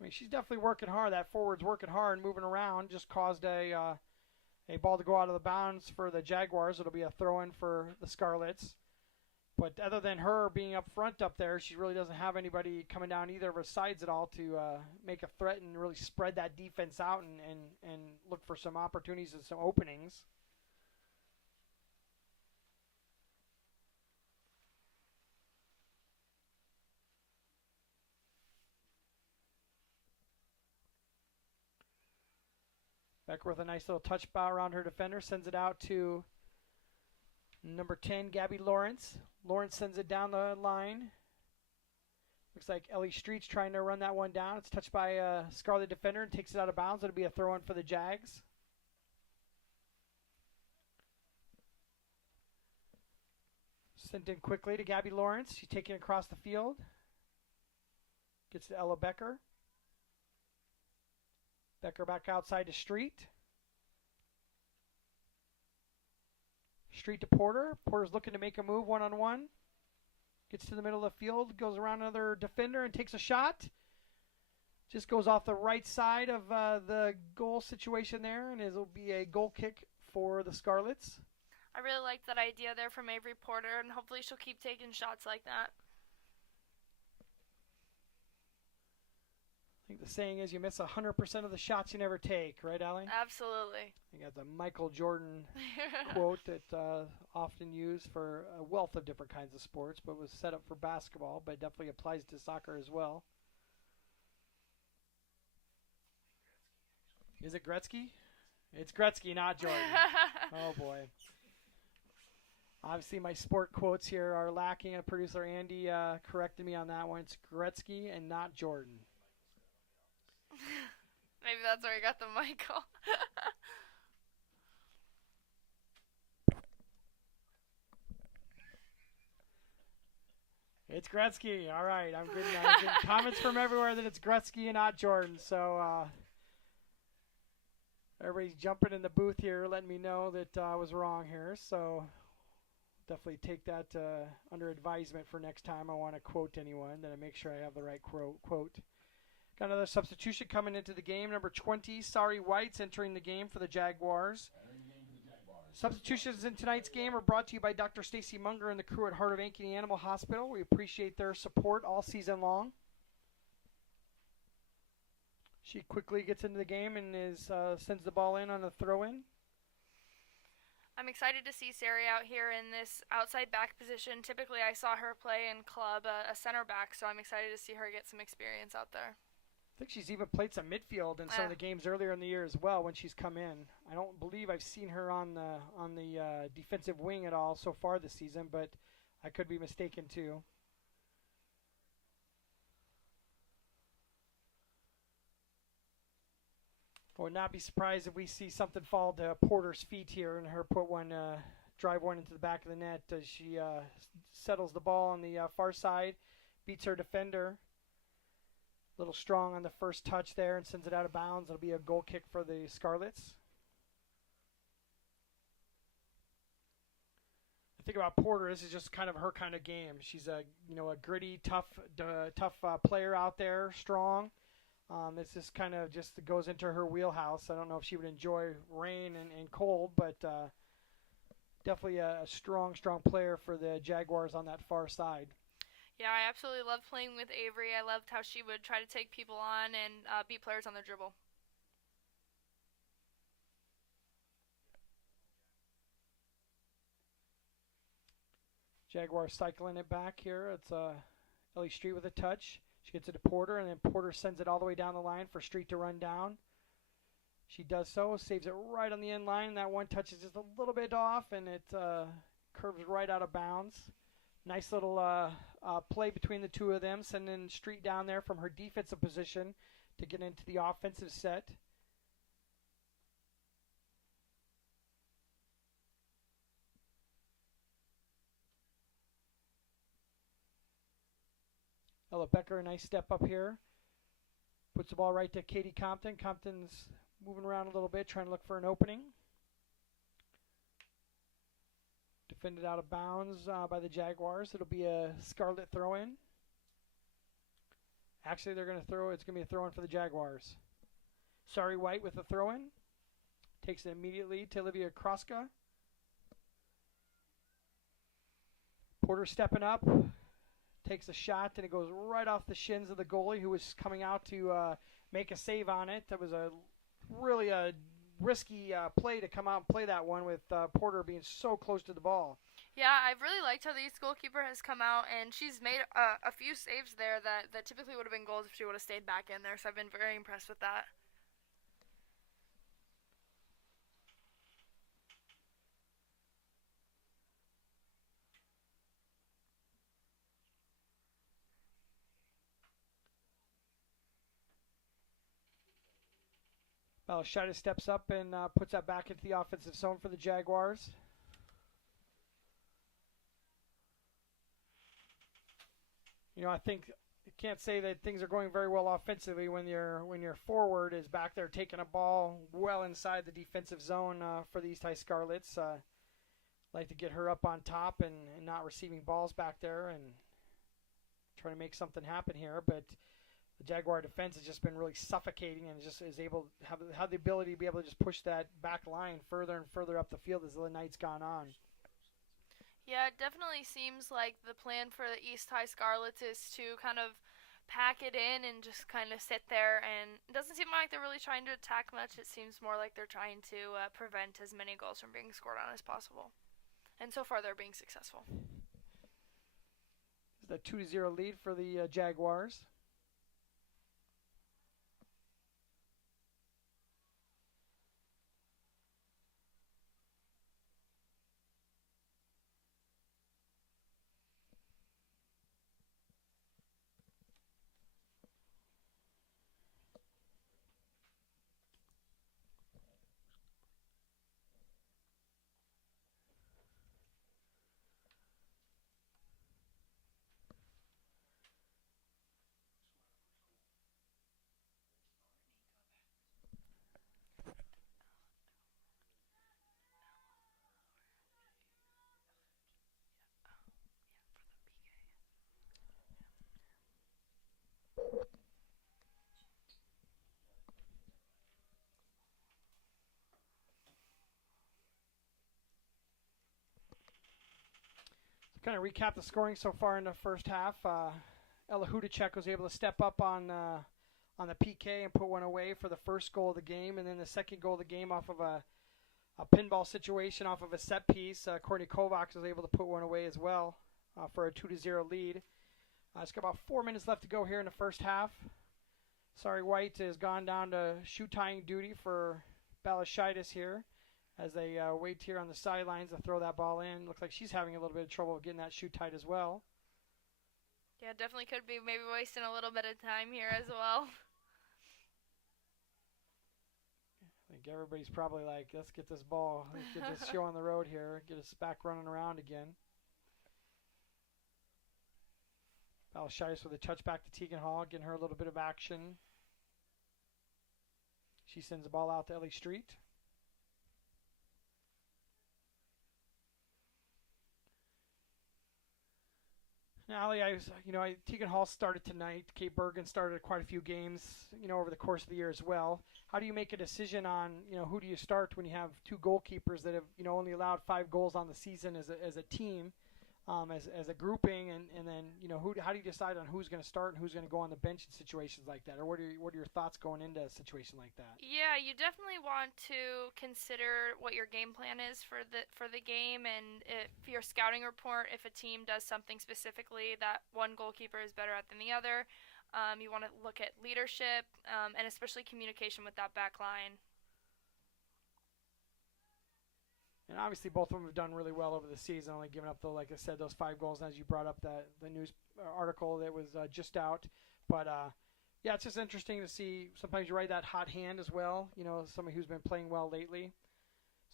I mean, she's definitely working hard. That forward's working hard and moving around. Just caused a ball to go out of the bounds for the Jaguars. It'll be a throw-in for the Scarlets. But other than her being up front up there, she really doesn't have anybody coming down either of her sides at all to make a threat and really spread that defense out and look for some opportunities and some openings. Becker with a nice little touch bow around her defender, sends it out to number 10, Gabby Lawrence. Lawrence sends it down the line. Looks like Ellie Street's trying to run that one down. It's touched by a Scarlet defender and takes it out of bounds. It'll be a throw-in for the Jags. Sent in quickly to Gabby Lawrence. She's taking it across the field. Gets to Ella Becker. Becker back outside to Street. Street to Porter. Porter's looking to make a move one-on-one. Gets to the middle of the field, goes around another defender and takes a shot. Just goes off the right side of the goal situation there, and it'll be a goal kick for the Scarlets. I really like that idea there from Avery Porter, and hopefully she'll keep taking shots like that. I think the saying is you miss 100% of the shots you never take, right, Allie? Absolutely. I got the Michael Jordan quote that often used for a wealth of different kinds of sports, but was set up for basketball, but definitely applies to soccer as well. Is it Gretzky? It's Gretzky, not Jordan. Oh, boy. Obviously, my sport quotes here are lacking, and producer Andy corrected me on that one. It's Gretzky and not Jordan. Maybe that's where he got the Michael. It's Gretzky. All right. I'm getting comments from everywhere that it's Gretzky and not Jordan. So everybody's jumping in the booth here, letting me know that I was wrong here. So definitely take that under advisement for next time I want to quote anyone, that I make sure I have the right quote. Got another substitution coming into the game. Number 20, Sorry Whites, entering the game for the Jaguars. Substitutions in tonight's game are brought to you by Dr. Stacy Munger and the crew at Heart of Ankeny Animal Hospital. We appreciate their support all season long. She quickly gets into the game and sends the ball in on a throw-in. I'm excited to see Sari out here in this outside back position. Typically, I saw her play in club a center back, so I'm excited to see her get some experience out there. I think she's even played some midfield in some of the games earlier in the year as well when she's come in. I don't believe I've seen her on the defensive wing at all so far this season, but I could be mistaken too. I would not be surprised if we see something fall to Porter's feet here and her drive one into the back of the net as she settles the ball on the far side, beats her defender. A little strong on the first touch there and sends it out of bounds. It'll be a goal kick for the Scarlets. The thing about Porter, this is just kind of her kind of game. She's a gritty, tough player out there, strong. This just kind of just goes into her wheelhouse. I don't know if she would enjoy rain and cold, but definitely a strong player for the Jaguars on that far side. Yeah, I absolutely loved playing with Avery. I loved how she would try to take people on and beat players on their dribble. Jaguars cycling it back here. It's Ellie Street with a touch. She gets it to Porter, and then Porter sends it all the way down the line for Street to run down. She does so, saves it right on the end line. That one touch is just a little bit off, and it curves right out of bounds. Nice little play between the two of them, sending Street down there from her defensive position to get into the offensive set. Ella Becker, a nice step up here. Puts the ball right to Katie Compton. Compton's moving around a little bit, trying to look for an opening. Defended out of bounds by the Jaguars. It'll be a Scarlet throw-in. Actually, it's going to be a throw-in for the Jaguars. Sorry White with the throw-in. Takes it immediately to Olivia Kroska. Porter stepping up. Takes a shot, and it goes right off the shins of the goalie who was coming out to make a save on it. That was really a risky play to come out and play that one with Porter being so close to the ball. Yeah, I've really liked how the East goalkeeper has come out, and she's made a few saves there that typically would have been goals if she would have stayed back in there, so I've been very impressed with that. Shida steps up and puts that back into the offensive zone for the Jaguars. I think you can't say that things are going very well offensively when your forward is back there taking a ball well inside the defensive zone for the East High Scarlets. Like to get her up on top and not receiving balls back there and trying to make something happen here, but the Jaguar defense has just been really suffocating and just is able to have the ability to be able to just push that back line further and further up the field as the night's gone on. Yeah, it definitely seems like the plan for the East High Scarlets is to kind of pack it in and just kind of sit there, and it doesn't seem like they're really trying to attack much. It seems more like they're trying to prevent as many goals from being scored on as possible. And so far they're being successful. It's a 2-0 lead for the Jaguars. Kind of recap the scoring so far in the first half. Ella Hudacek was able to step up on the PK and put one away for the first goal of the game, and then the second goal of the game off of a pinball situation off of a set piece. Courtney Kovacs was able to put one away as well for a 2-0 lead. It's got about 4 minutes left to go here in the first half. Sorry, White has gone down to shoe tying duty for Balashitis here as they wait here on the sidelines to throw that ball in. Looks like she's having a little bit of trouble getting that shoe tied as well. Yeah, definitely could be maybe wasting a little bit of time here as well. I think everybody's probably like, let's get this ball, let's get this show on the road here, get us back running around again. Balashitis with a touchback to Tegan Hall, getting her a little bit of action. She sends the ball out to Ellie Street. Now, Tegan Hall started tonight. Kate Bergen started quite a few games, over the course of the year as well. How do you make a decision on, who do you start when you have two goalkeepers that have, only allowed 5 goals on the season as a team, as a grouping, and then, how do you decide on who's going to start and who's going to go on the bench in situations like that? Or what are your thoughts going into a situation like that? Yeah, you definitely want to consider what your game plan is for the game, and if your scouting report, if a team does something specifically that one goalkeeper is better at than the other, you want to look at leadership and especially communication with that back line. And obviously both of them have done really well over the season, only giving up, like I said, those 5 goals. And as you brought up the news article that was just out. But, yeah, it's just interesting to see. Sometimes you ride that hot hand as well, somebody who's been playing well lately.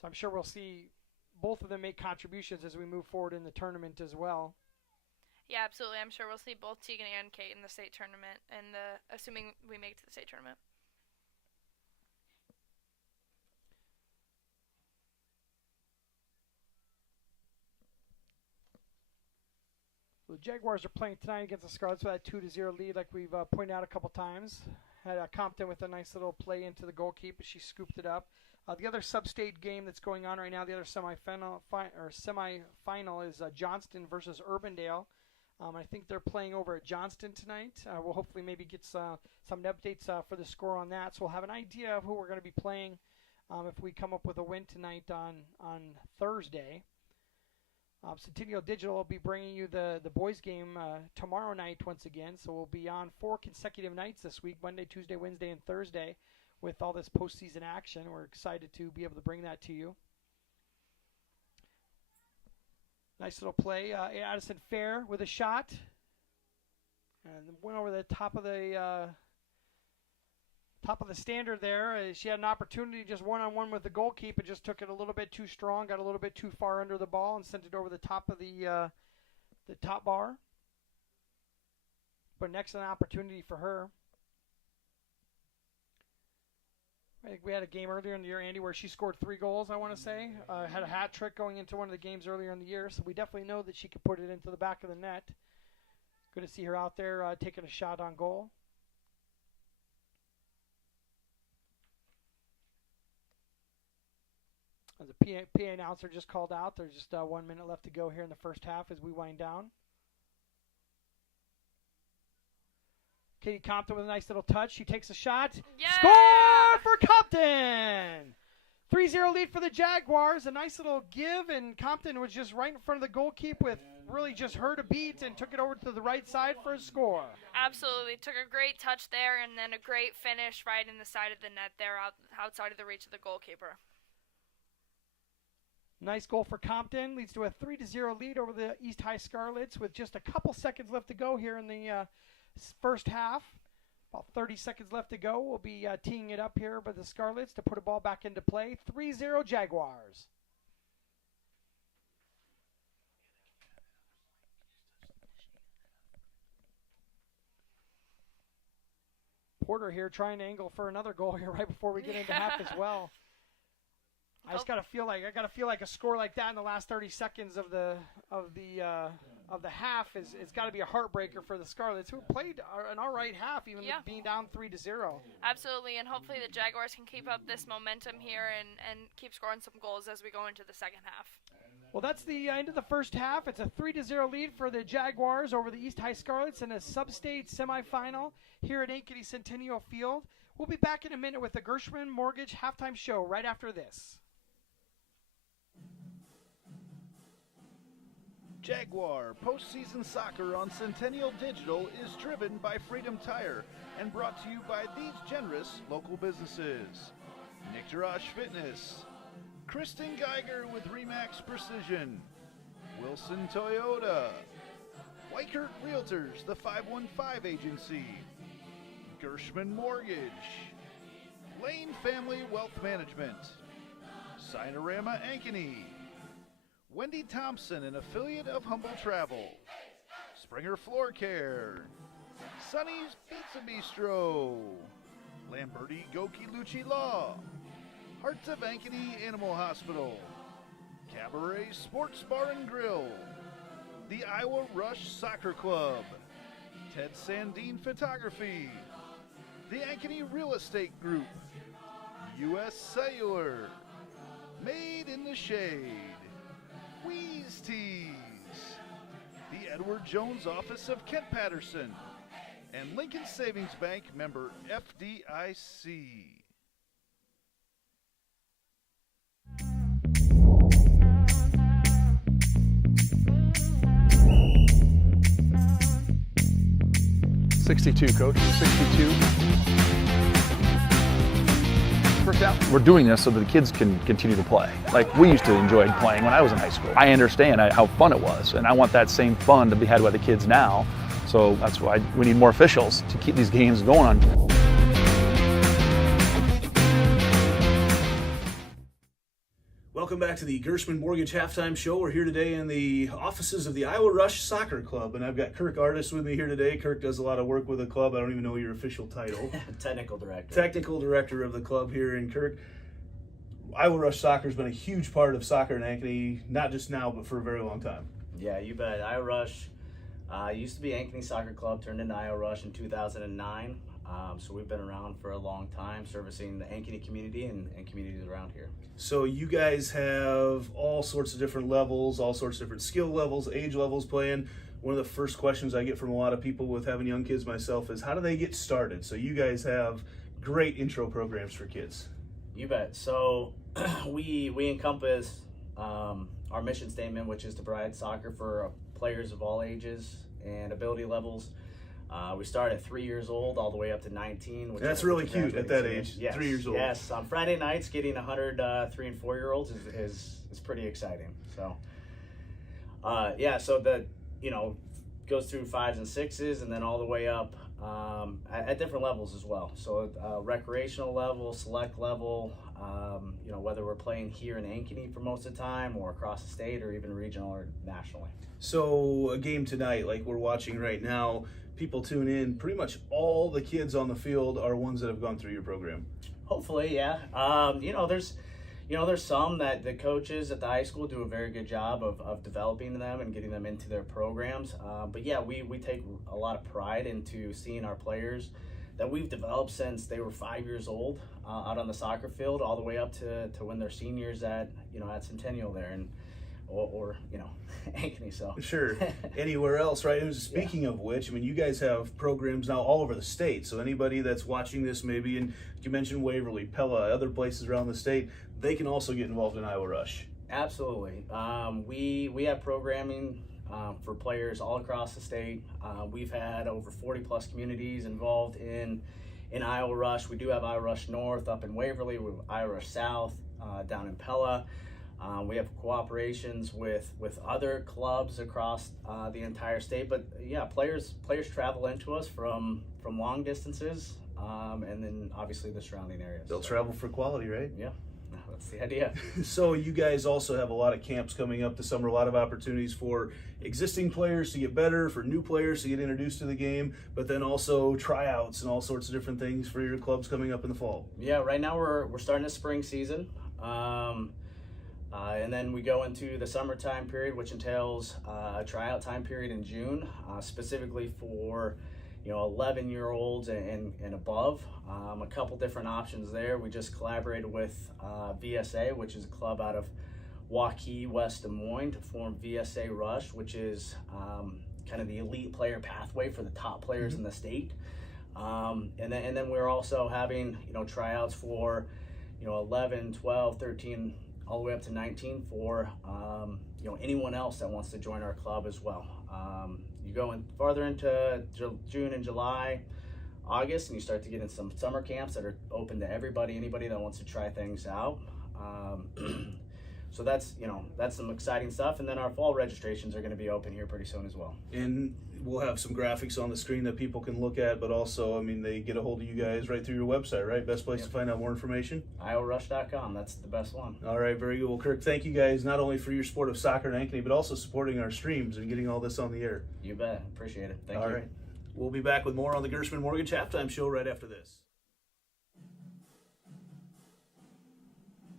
So I'm sure we'll see both of them make contributions as we move forward in the tournament as well. Yeah, absolutely. I'm sure we'll see both Tegan and Kate in the state tournament, and assuming we make it to the state tournament. The Jaguars are playing tonight against the Scarlets with that 2-0 lead, like we've pointed out a couple times. Had Compton with a nice little play into the goalkeeper, but she scooped it up. The other sub-state game that's going on right now, the other semifinal is Johnston versus Urbandale. I think they're playing over at Johnston tonight. We'll hopefully maybe get some updates for the score on that, so we'll have an idea of who we're going to be playing if we come up with a win tonight on Thursday. Centennial Digital will be bringing you the boys game tomorrow night once again. So we'll be on 4 consecutive nights this week, Monday, Tuesday, Wednesday, and Thursday, with all this postseason action. We're excited to be able to bring that to you. Nice little play. Addison Fair with a shot. And went over the top of the standard there. She had an opportunity just one-on-one with the goalkeeper, just took it a little bit too strong, got a little bit too far under the ball, and sent it over the top of the top bar. But an excellent opportunity for her. I think we had a game earlier in the year, Andy, where she scored 3 goals, I want to say. Had a hat trick going into one of the games earlier in the year, so we definitely know that she could put it into the back of the net. Good to see her out there taking a shot on goal. As a PA announcer just called out, there's just 1 minute left to go here in the first half as we wind down. Katie Compton with a nice little touch. She takes a shot. Yeah! Score for Compton! 3-0 lead for the Jaguars. A nice little give, and Compton was just right in front of the goalkeeper with really just her to beat and took it over to the right side for a score. Absolutely. Took a great touch there and then a great finish right in the side of the net there outside of the reach of the goalkeeper. Nice goal for Compton. Leads to a 3-0 lead over the East High Scarlets with just a couple seconds left to go here in the first half. About 30 seconds left to go. We'll be teeing it up here by the Scarlets to put a ball back into play. 3-0 Jaguars. Porter here trying to angle for another goal here right before we get into half as well. I just gotta feel like a score like that in the last 30 seconds of the half it's got to be a heartbreaker for the Scarlets, who played an all right half, even being down 3-0. Absolutely, and hopefully the Jaguars can keep up this momentum here and keep scoring some goals as we go into the second half. Well, that's the end of the first half. It's a 3-0 lead for the Jaguars over the East High Scarlets in a sub-state semifinal here at Ankeny Centennial Field. We'll be back in a minute with the Gershman Mortgage halftime show right after this. Jaguar Postseason Soccer on Centennial Digital is driven by Freedom Tire and brought to you by these generous local businesses. Nick Jarash Fitness, Kristen Geiger with Remax Precision, Wilson Toyota, Weichert Realtors, the 515 Agency, Gershman Mortgage, Lane Family Wealth Management, Sinorama Ankeny, Wendy Thompson, an affiliate of Humble Travel, Springer Floor Care, Sonny's Pizza Bistro, Lamberti Goki Lucci Law, Hearts of Ankeny Animal Hospital, Cabaret Sports Bar and Grill, the Iowa Rush Soccer Club, Ted Sandine Photography, the Ankeny Real Estate Group, U.S. Cellular, Made in the Shade, Wheeze Tees, the Edward Jones Office of Kent Patterson, and Lincoln Savings Bank, member FDIC. .62, Coach. 62. First down. We're doing this so that the kids can continue to play. Like we used to enjoy playing when I was in high school. I understand how fun it was, and I want that same fun to be had by the kids now. So that's why we need more officials to keep these games going on. Welcome back to the Gershman Mortgage Halftime Show. We're here today in the offices of the Iowa Rush Soccer Club, and I've got Kirk Artis with me here today. Kirk does a lot of work with the club. I don't even know your official title. Technical director. Technical director of the club here. And Kirk, Iowa Rush Soccer has been a huge part of soccer in Ankeny, not just now, but for a very long time. Yeah, you bet. Iowa Rush used to be Ankeny Soccer Club, turned into Iowa Rush in 2009. So we've been around for a long time, servicing the Ankeny community and communities around here. So you guys have all sorts of different levels, all sorts of different skill levels, age levels playing. One of the first questions I get from a lot of people with having young kids myself is, how do they get started? So you guys have great intro programs for kids. You bet. So we encompass our mission statement, which is to provide soccer for players of all ages and ability levels. We start at 3 years old all the way up to 19. That's really cute at that age, yes. 3 years old. Yes, on Friday nights, getting 100 3 and 4 year olds is pretty exciting. So, so the goes through 5s and 6s, and then all the way up at different levels as well. So recreational level, select level. Whether we're playing here in Ankeny for most of the time, or across the state, or even regional or nationally. So a game tonight, like we're watching right now, people tune in. Pretty much all the kids on the field are ones that have gone through your program. Hopefully, yeah. There's some that the coaches at the high school do a very good job of developing them and getting them into their programs. But yeah, we take a lot of pride into seeing our players that we've developed since they were 5 years old out on the soccer field, all the way up to when they're seniors at Centennial there, and or Ankeny. So sure, anywhere else, right? And speaking of which, I mean, you guys have programs now all over the state. So anybody that's watching this, maybe, and you mentioned Waverly, Pella, other places around the state, they can also get involved in Iowa Rush. Absolutely. We have programming for players all across the state. We've had over 40 plus communities involved in Iowa Rush. We do have Iowa Rush North up in Waverly. We have Iowa Rush South down in Pella. We have cooperations with other clubs across the entire state. But yeah, players travel into us from long distances, and then obviously the surrounding areas. They'll travel for quality, right? Yeah. That's the idea. So you guys also have a lot of camps coming up this summer, a lot of opportunities for existing players to get better, for new players to get introduced to the game, but then also tryouts and all sorts of different things for your clubs coming up in the fall. Yeah, right now we're starting the spring season. And then we go into the summertime period, which entails a tryout time period in June, specifically for 11-year-olds and above. A couple different options there. We just collaborated with VSA, which is a club out of Waukee, West Des Moines to form VSA Rush, which is kind of the elite player pathway for the top players in the state. And then we're also having, tryouts for, 11, 12, 13, all the way up to 19 for, anyone else that wants to join our club as well. You go farther into June and July, August, and you start to get in some summer camps that are open to anybody that wants to try things out. So that's some exciting stuff. And then our fall registrations are going to be open here pretty soon as well. And we'll have some graphics on the screen that people can look at, but also, they get a hold of you guys right through your website, right? Best place to find out more information? IOrush.com, that's the best one. All right, very good. Well, Kirk, thank you guys not only for your support of soccer in Ankeny, but also supporting our streams and getting all this on the air. You bet. Appreciate it. Thank you. All right. We'll be back with more on the Gershman Mortgage Halftime Show right after this.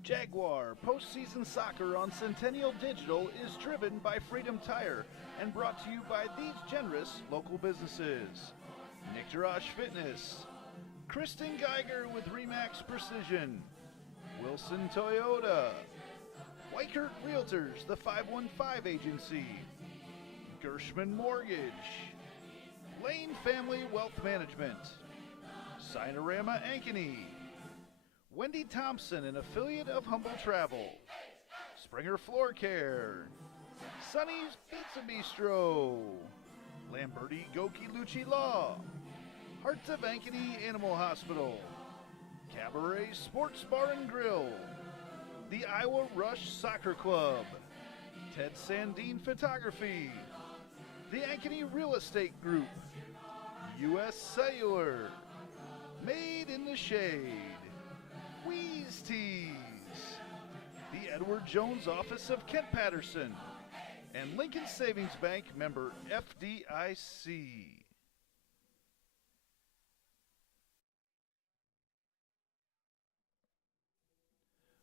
Jaguar Postseason Soccer on Centennial Digital is driven by Freedom Tire and brought to you by these generous local businesses: Nick Jarash Fitness, Kristen Geiger with Remax Precision, Wilson Toyota, Weichert Realtors, the 515 Agency, Gershman Mortgage, Lane Family Wealth Management, Sinorama Ankeny, Wendy Thompson, an affiliate of Humble Travel, Springer Floor Care, Sonny's Pizza Bistro, Lamberti Goki Lucci Law, Hearts of Ankeny Animal Hospital, Cabaret Sports Bar and Grill, the Iowa Rush Soccer Club, Ted Sandine Photography, the Ankeny Real Estate Group, U.S. Cellular, Made in the Shade, Wheeze Tees, the Edward Jones Office of Kent Patterson, and Lincoln Savings Bank, member FDIC.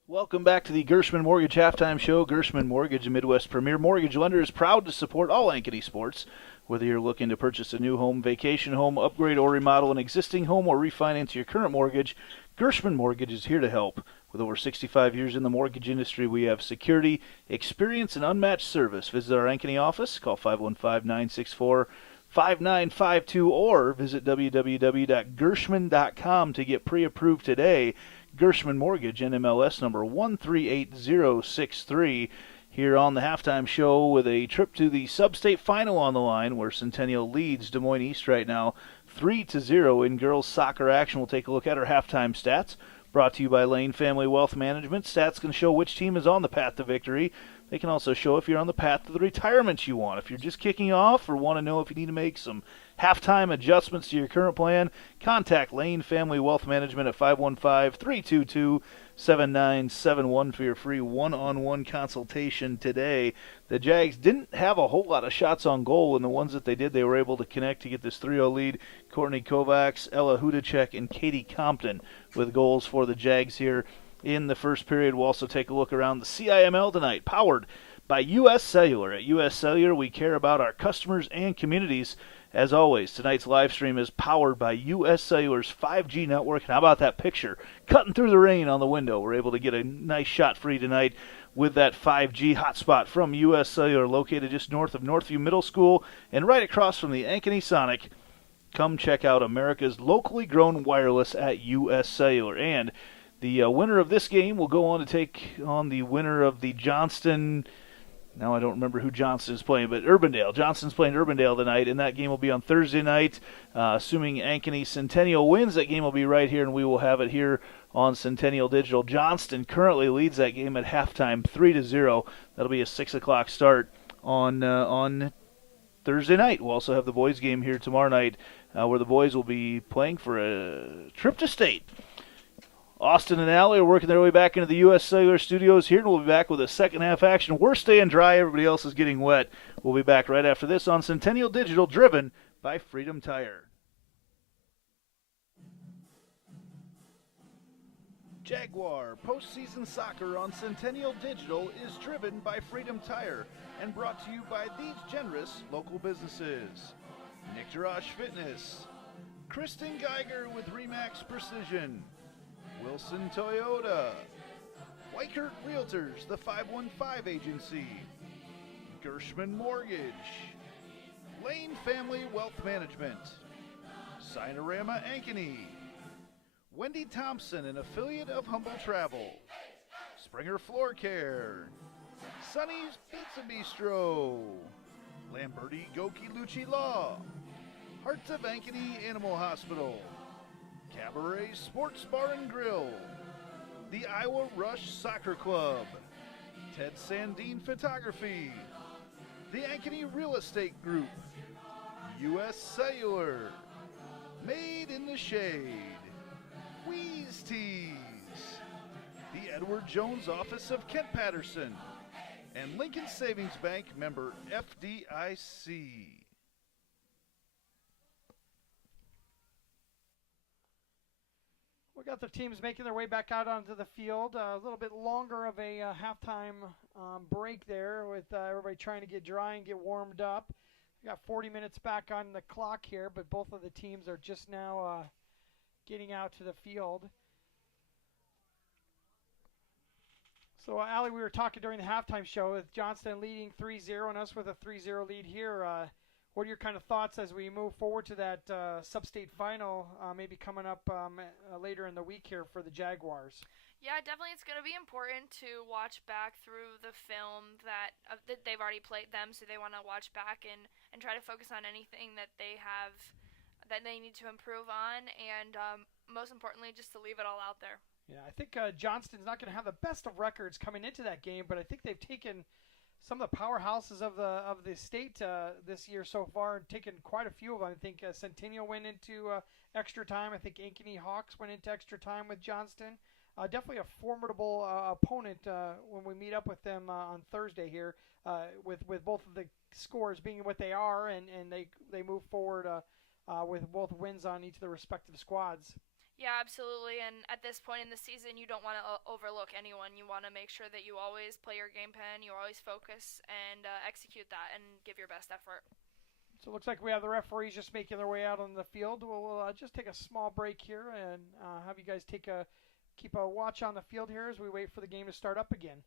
Welcome back to the Gershman Mortgage Halftime Show. Gershman Mortgage, a Midwest premier mortgage lender, is proud to support all Ankeny sports. Whether you're looking to purchase a new home, vacation home, upgrade or remodel an existing home, or refinance your current mortgage, Gershman Mortgage is here to help. With over 65 years in the mortgage industry, we have security, experience, and unmatched service. Visit our Ankeny office, call 515-964-5952, or visit www.gershman.com to get pre-approved today. Gershman Mortgage, NMLS number 138063. Here on the halftime show with a trip to the sub-state final on the line, where Centennial leads Des Moines East right now 3-0 in girls soccer action. We'll take a look at our halftime stats, brought to you by Lane Family Wealth Management. Stats can show which team is on the path to victory. They can also show if you're on the path to the retirement you want. If you're just kicking off or want to know if you need to make some halftime adjustments to your current plan, contact Lane Family Wealth Management at 515-322-7971 for your free one-on-one consultation today. The Jags didn't have a whole lot of shots on goal, and the ones that they did, they were able to connect to get this 3-0 lead. Courtney Kovacs, Ella Hudacek, and Katie Compton with goals for the Jags here in the first period. We'll also take a look around the CIML tonight, powered by U.S. Cellular. At U.S. Cellular, we care about our customers and communities. As always, tonight's live stream is powered by U.S. Cellular's 5G network. And how about that picture? Cutting through the rain on the window. We're able to get a nice shot for you tonight with that 5G hotspot from U.S. Cellular, located just north of Northview Middle School and right across from the Ankeny Sonic. Come check out America's locally grown wireless at U.S. Cellular. And the winner of this game will go on to take on the winner of the Johnston. Now I don't remember who Johnston is playing, but Urbandale. Johnston's playing Urbandale tonight, and that game will be on Thursday night. Assuming Ankeny Centennial wins, that game will be right here, and we will have it here on Centennial Digital. Johnston currently leads that game at halftime, 3-0. That'll be a 6 o'clock start on Thursday night. We'll also have the boys' game here tomorrow night, where the boys will be playing for a trip to state. Austin and Allie are working their way back into the U.S. Cellular Studios here, and we'll be back with a second half action. We're staying dry. Everybody else is getting wet. We'll be back right after this on Centennial Digital, driven by Freedom Tire. Jaguar Postseason Soccer on Centennial Digital is driven by Freedom Tire and brought to you by these generous local businesses: Nick Jarash Fitness, Kristen Geiger with Remax Precision, Wilson Toyota, Weichert Realtors, the 515 Agency, Gershman Mortgage, Lane Family Wealth Management, Sinorama Ankeny, Wendy Thompson, an affiliate of Humble Travel, Springer Floor Care, Sonny's Pizza Bistro, Lamberti Goki Lucci Law, Hearts of Ankeny Animal Hospital, Cabaret Sports Bar and Grill, the Iowa Rush Soccer Club, Ted Sandine Photography, the Ankeny Real Estate Group, U.S. Cellular, Made in the Shade, Wheeze Tees, the Edward Jones Office of Kent Patterson, and Lincoln Savings Bank, member FDIC. We got the teams making their way back out onto the field. A little bit longer of a halftime break there with everybody trying to get dry and get warmed up. We got 40 minutes back on the clock here, but both of the teams are just now getting out to the field. So, Allie, we were talking during the halftime show with Johnston leading 3-0 and us with a 3-0 lead here. What are your kind of thoughts as we move forward to that sub-state final, maybe coming up later in the week here for the Jaguars? Yeah, definitely it's going to be important to watch back through the film that they've already played them, so they want to watch back and try to focus on anything that they have that they need to improve on, and most importantly, just to leave it all out there. Yeah, I think Johnston's not going to have the best of records coming into that game, but I think they've taken some of the powerhouses of the state this year so far and taken quite a few of them. I think Centennial went into extra time. I think Ankeny Hawks went into extra time with Johnston. Definitely a formidable opponent when we meet up with them on Thursday here, with both of the scores being what they are, and they move forward with both wins on each of the respective squads. Yeah, absolutely. And at this point in the season, you don't want to overlook anyone. You want to make sure that you always play your game plan, you always focus, and execute that and give your best effort. So it looks like we have the referees just making their way out on the field. We'll just take a small break here and have you guys keep a watch on the field here as we wait for the game to start up again.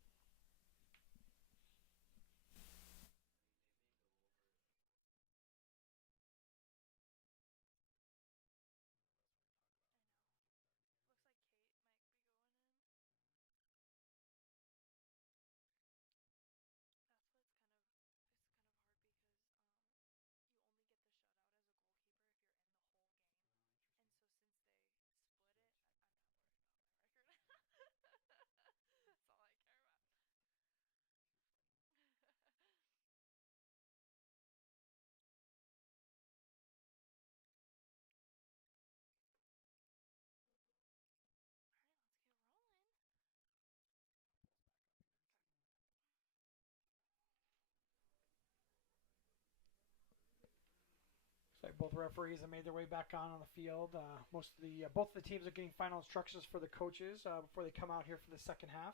Both referees have made their way back on the field. Both of the teams are getting final instructions for the coaches before they come out here for the second half.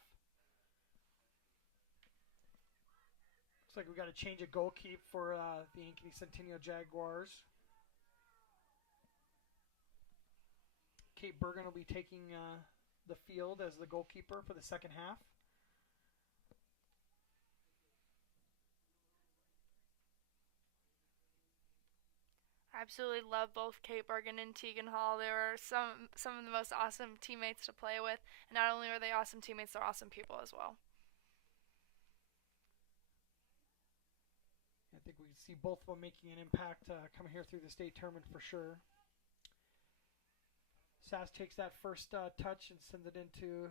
Looks like we got a change of goalkeeper for the Ankeny Centennial Jaguars. Kate Bergen will be taking the field as the goalkeeper for the second half. I absolutely love both Kate Bergen and Tegan Hall. They were some of the most awesome teammates to play with. And not only are they awesome teammates, they're awesome people as well. I think we see both of them making an impact coming here through the state tournament for sure. Sass takes that first touch and sends it into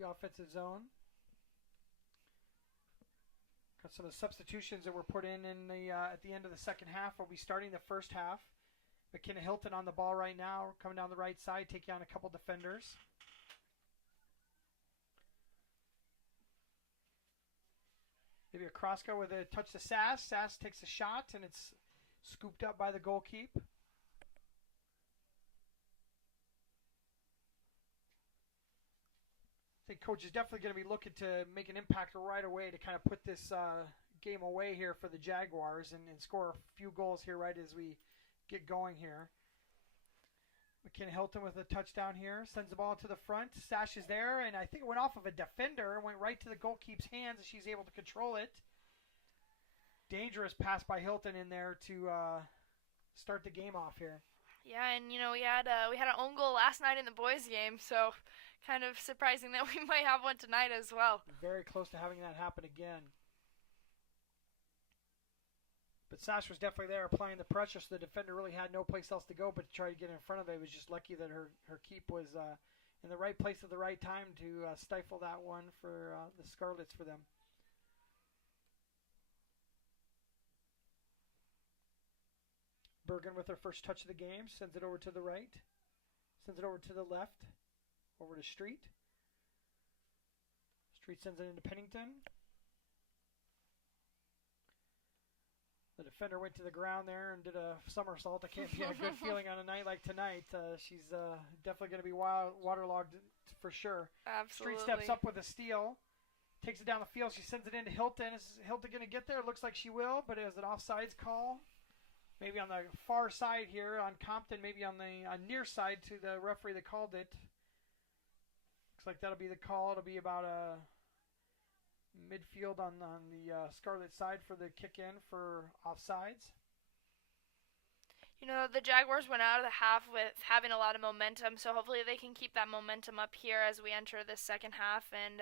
the offensive zone. Got some of the substitutions that were put in the at the end of the second half. We'll be starting the first half. McKenna Hilton on the ball right now, coming down the right side, taking on a couple defenders. Maybe a cross-go with a touch to Sass. Sass takes a shot, and it's scooped up by the goalkeeper. I think coach is definitely going to be looking to make an impact right away to kind of put this game away here for the Jaguars and score a few goals here right as we get going here. McKenna Hilton with a touchdown here. Sends the ball to the front. Sash is there, and I think it went off of a defender. Went right to the goalkeeper's hands, and she's able to control it. Dangerous pass by Hilton in there to start the game off here. Yeah, and we had an own goal last night in the boys' game, so kind of surprising that we might have one tonight as well. Very close to having that happen again. But Sash was definitely there applying the pressure, so the defender really had no place else to go but to try to get in front of it. It was just lucky that her keep was in the right place at the right time to stifle that one for the Scarlets for them. Bergen with her first touch of the game, sends it over to the right, sends it over to the left, over to Street. Street sends it into Pennington. The defender went to the ground there and did a somersault. That can't be a good feeling on a night like tonight. She's definitely going to be waterlogged for sure. Absolutely. Street steps up with a steal, takes it down the field. She sends it into Hilton. Is Hilton going to get there? It looks like she will, but it was an offsides call. Maybe on the far side here on Compton, maybe on the near side to the referee that called it. Looks like that'll be the call. It'll be about a midfield on the Scarlet side for the kick-in for offsides. The Jaguars went out of the half with having a lot of momentum, so hopefully they can keep that momentum up here as we enter the second half and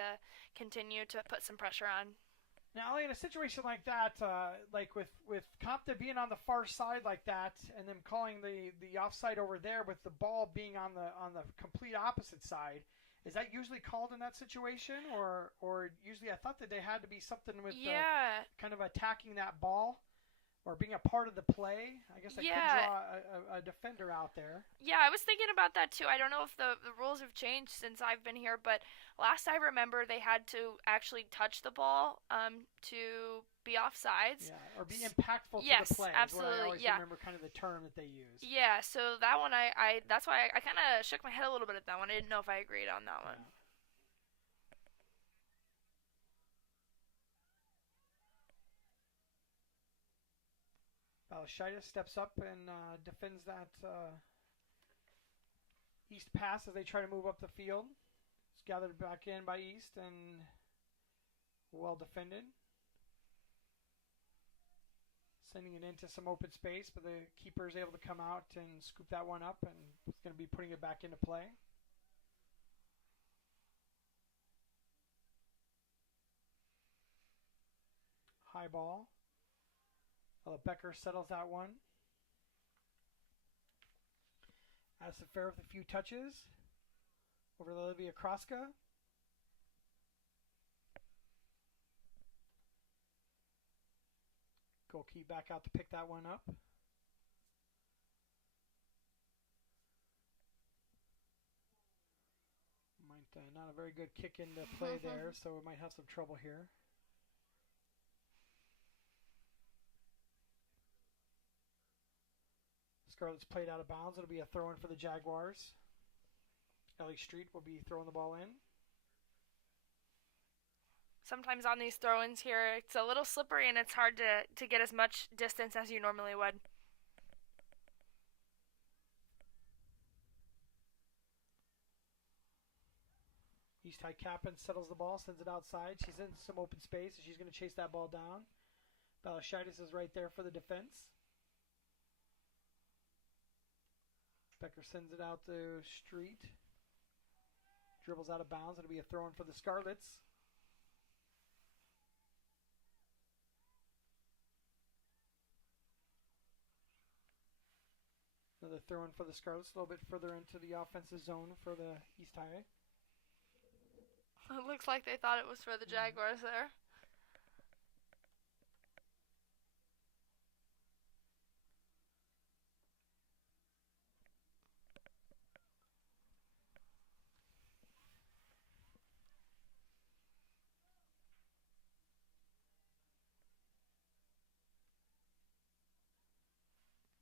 continue to put some pressure on. Now, in a situation like that, like with Compton being on the far side like that, and them calling the offside over there with the ball being on the complete opposite side, is that usually called in that situation, or usually I thought that they had to be something with kind of attacking that ball or being a part of the play? I guess they could draw a defender out there. Yeah, I was thinking about that too. I don't know if the rules have changed since I've been here, but last I remember they had to actually touch the ball to be offsides. Yeah, or be impactful to the play. Yes, absolutely. I always remember kind of the term that they use. Yeah, so that one, I that's why I kind of shook my head a little bit at that one. I didn't know if I agreed on that one. Shida steps up and defends that East pass as they try to move up the field. It's gathered back in by East and well defended. Sending it into some open space, but the keeper is able to come out and scoop that one up, and it's going to be putting it back into play. High ball. Becker settles that one. Addison Fair with a few touches. Over to Olivia Kroska. Goalkeeper back out to pick that one up. Not a very good kick into play there, so we might have some trouble here. Scarlet's played out of bounds. It'll be a throw-in for the Jaguars. Ellie Street will be throwing the ball in. Sometimes on these throw-ins here, it's a little slippery and it's hard to get as much distance as you normally would. East High Capin settles the ball, sends it outside. She's in some open space, and she's going to chase that ball down. Balashitis is right there for the defense. Becker sends it out to Street. Dribbles out of bounds. It'll be a throw-in for the Scarlets. Another throw-in for the Scarlets, a little bit further into the offensive zone for the East High. It looks like they thought it was for the Jaguars there.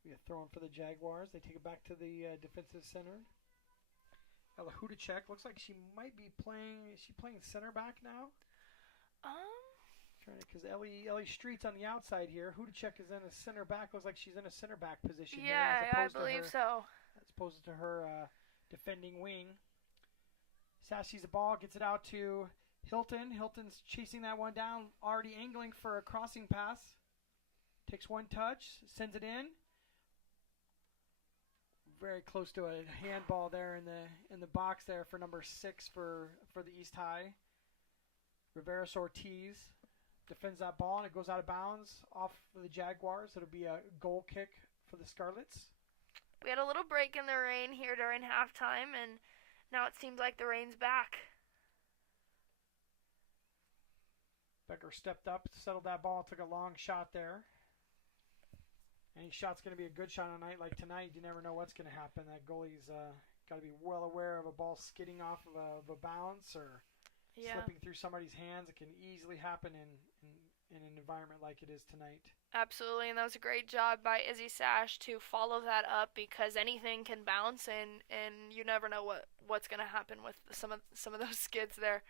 We are throwing for the Jaguars. They take it back to the defensive center. Ella Hudacek looks like she might be playing. Is she playing center back now? Because Ellie Street's on the outside here. Hudacek is in a center back. Looks like she's in a center back position. Yeah, here, I believe so. As opposed to her defending wing. Sash sees the ball, gets it out to Hilton. Hilton's chasing that one down, already angling for a crossing pass. Takes one touch, sends it in. Very close to a handball there in the box there for number 6 for the East High. Rivera Ortiz defends that ball, and it goes out of bounds off of the Jaguars. It'll be a goal kick for the Scarlets. We had a little break in the rain here during halftime, and now it seems like the rain's back. Becker stepped up, settled that ball, took a long shot there. Any shot's going to be a good shot on a night like tonight. You never know what's going to happen. That goalie's got to be well aware of a ball skidding off of a bounce or slipping through somebody's hands. It can easily happen in an environment like it is tonight. Absolutely, and that was a great job by Izzy Sash to follow that up, because anything can bounce, and you never know what's going to happen with some of those skids there.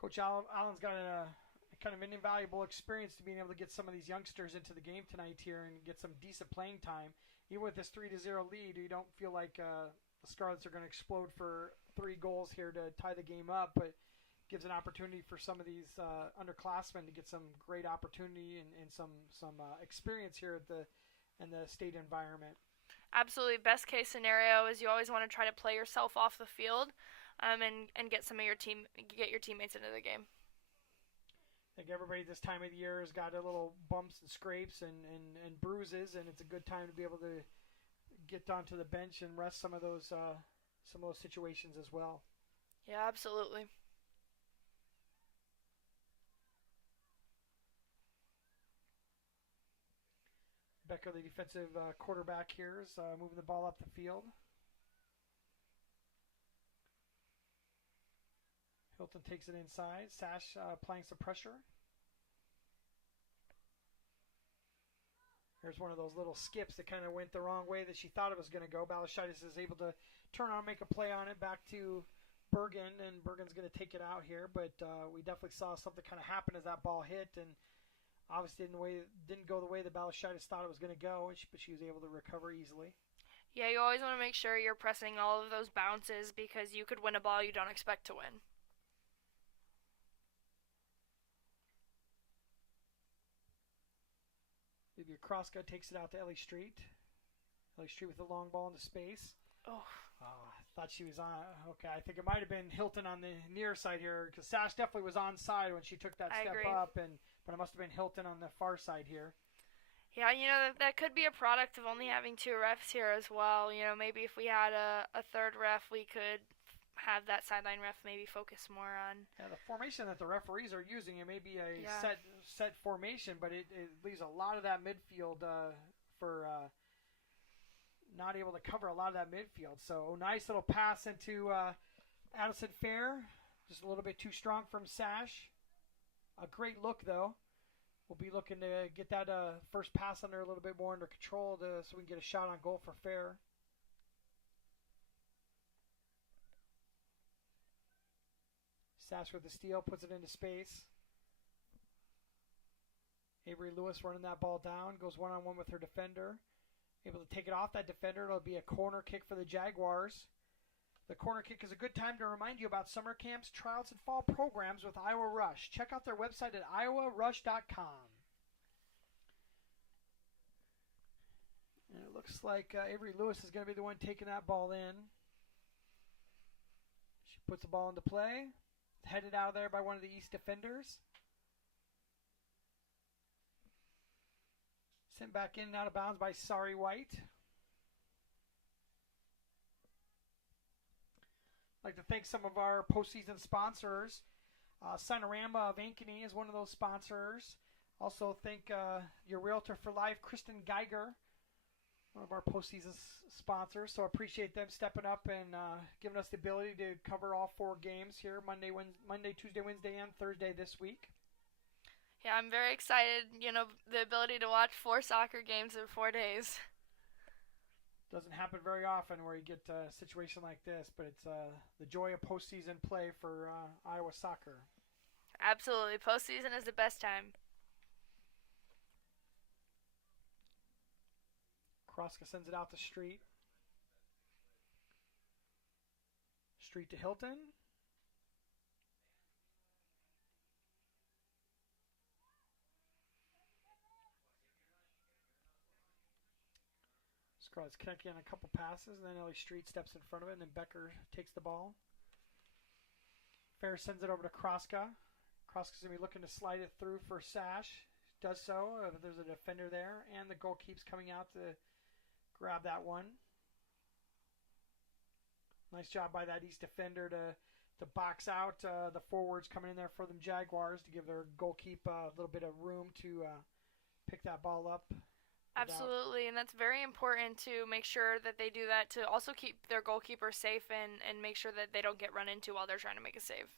Coach Allen's got a kind of an invaluable experience to being able to get some of these youngsters into the game tonight here and get some decent playing time. Even with this 3-0 lead, you don't feel like the Scarlets are going to explode for 3 goals here to tie the game up, but gives an opportunity for some of these underclassmen to get some great opportunity and some experience here in the state environment. Absolutely. Best case scenario is you always want to try to play yourself off the field. And get get your teammates into the game. I think everybody this time of the year has got a little bumps and scrapes and bruises, and it's a good time to be able to get onto the bench and rest some of those situations as well. Yeah, absolutely. Becker, the defensive quarterback here, is moving the ball up the field. Hilton takes it inside. Sash applying some pressure. Here's one of those little skips that kind of went the wrong way that she thought it was going to go. Balashitis is able to turn on, make a play on it back to Bergen, and Bergen's going to take it out here. But we definitely saw something kind of happen as that ball hit, and obviously didn't go the way that Balashitis thought it was going to go, but she was able to recover easily. Yeah, you always want to make sure you're pressing all of those bounces, because you could win a ball you don't expect to win. Maybe Kroska takes it out to Ellie Street. Ellie Street with the long ball into space. Oh. I thought she was on. Okay, I think it might have been Hilton on the near side here, because Sash definitely was on side when she took that step up, but it must have been Hilton on the far side here. Yeah, that could be a product of only having 2 refs here as well. Maybe if we had a third ref, we could have that sideline ref maybe focus more on. Yeah, the formation that the referees are using, it may be a set formation, but it leaves a lot of that midfield for not able to cover a lot of that midfield. So nice little pass into Addison Fair, just a little bit too strong from Sash. A great look though. We'll be looking to get that first pass under a little bit more under control so we can get a shot on goal for Fair. Sash with the steal, puts it into space. Avery Lewis running that ball down, goes one-on-one with her defender. Able to take it off that defender. It'll be a corner kick for the Jaguars. The corner kick is a good time to remind you about summer camps, trials, and fall programs with Iowa Rush. Check out their website at iowarush.com. And it looks like Avery Lewis is going to be the one taking that ball in. She puts the ball into play. Headed out of there by one of the East defenders. Sent back in and out of bounds by Sari White. I'd like to thank some of our postseason sponsors. Sonorama of Ankeny is one of those sponsors. Also thank your Realtor for Life, Kristen Geiger, one of our postseason sponsors. So I appreciate them stepping up and giving us the ability to cover all 4 games here, Monday, Tuesday, Wednesday, and Thursday this week. Yeah, I'm very excited, the ability to watch 4 soccer games in 4 days. Doesn't happen very often where you get a situation like this, but it's the joy of postseason play for Iowa soccer. Absolutely. Postseason is the best time. Kroska sends it out to Street. Street to Hilton. Scarlett's connecting on a couple passes, and then Ellie Street steps in front of it, and then Becker takes the ball. Fair sends it over to Kroska. Kroska's going to be looking to slide it through for Sash. Does so. There's a defender there, and the goal keeps coming out to grab that one. Nice job by that East defender to box out the forwards coming in there for them Jaguars to give their goalkeeper a little bit of room to pick that ball up. Absolutely, and that's very important to make sure that they do that to also keep their goalkeeper safe and make sure that they don't get run into while they're trying to make a save.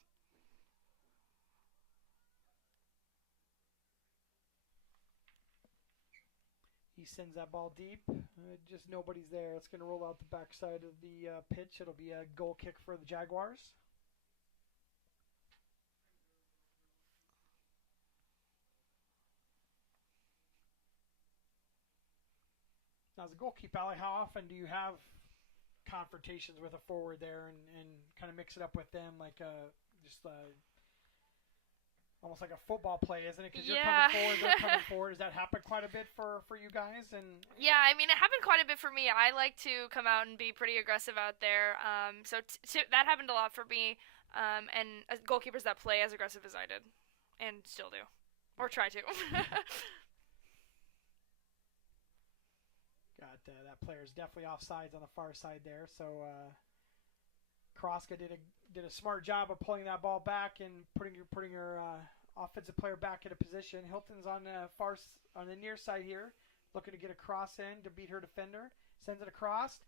He sends that ball deep. Just nobody's there. It's going to roll out the backside of the pitch. It'll be a goal kick for the Jaguars. Now, as a goalkeeper, Allie, how often do you have confrontations with a forward there and kind of mix it up with them like almost like a football play, isn't it? Because you're coming forward, they're coming forward. Does that happen quite a bit for you guys? And yeah, I mean, it happened quite a bit for me. I like to come out and be pretty aggressive out there. So that happened a lot for me. And goalkeepers that play as aggressive as I did, and still do, or try to. Got that player's definitely offsides on the far side there. So Kroska did a smart job of pulling that ball back and putting your offensive player back into position. Hilton's on the near side here, looking to get a cross in to beat her defender. Sends it across.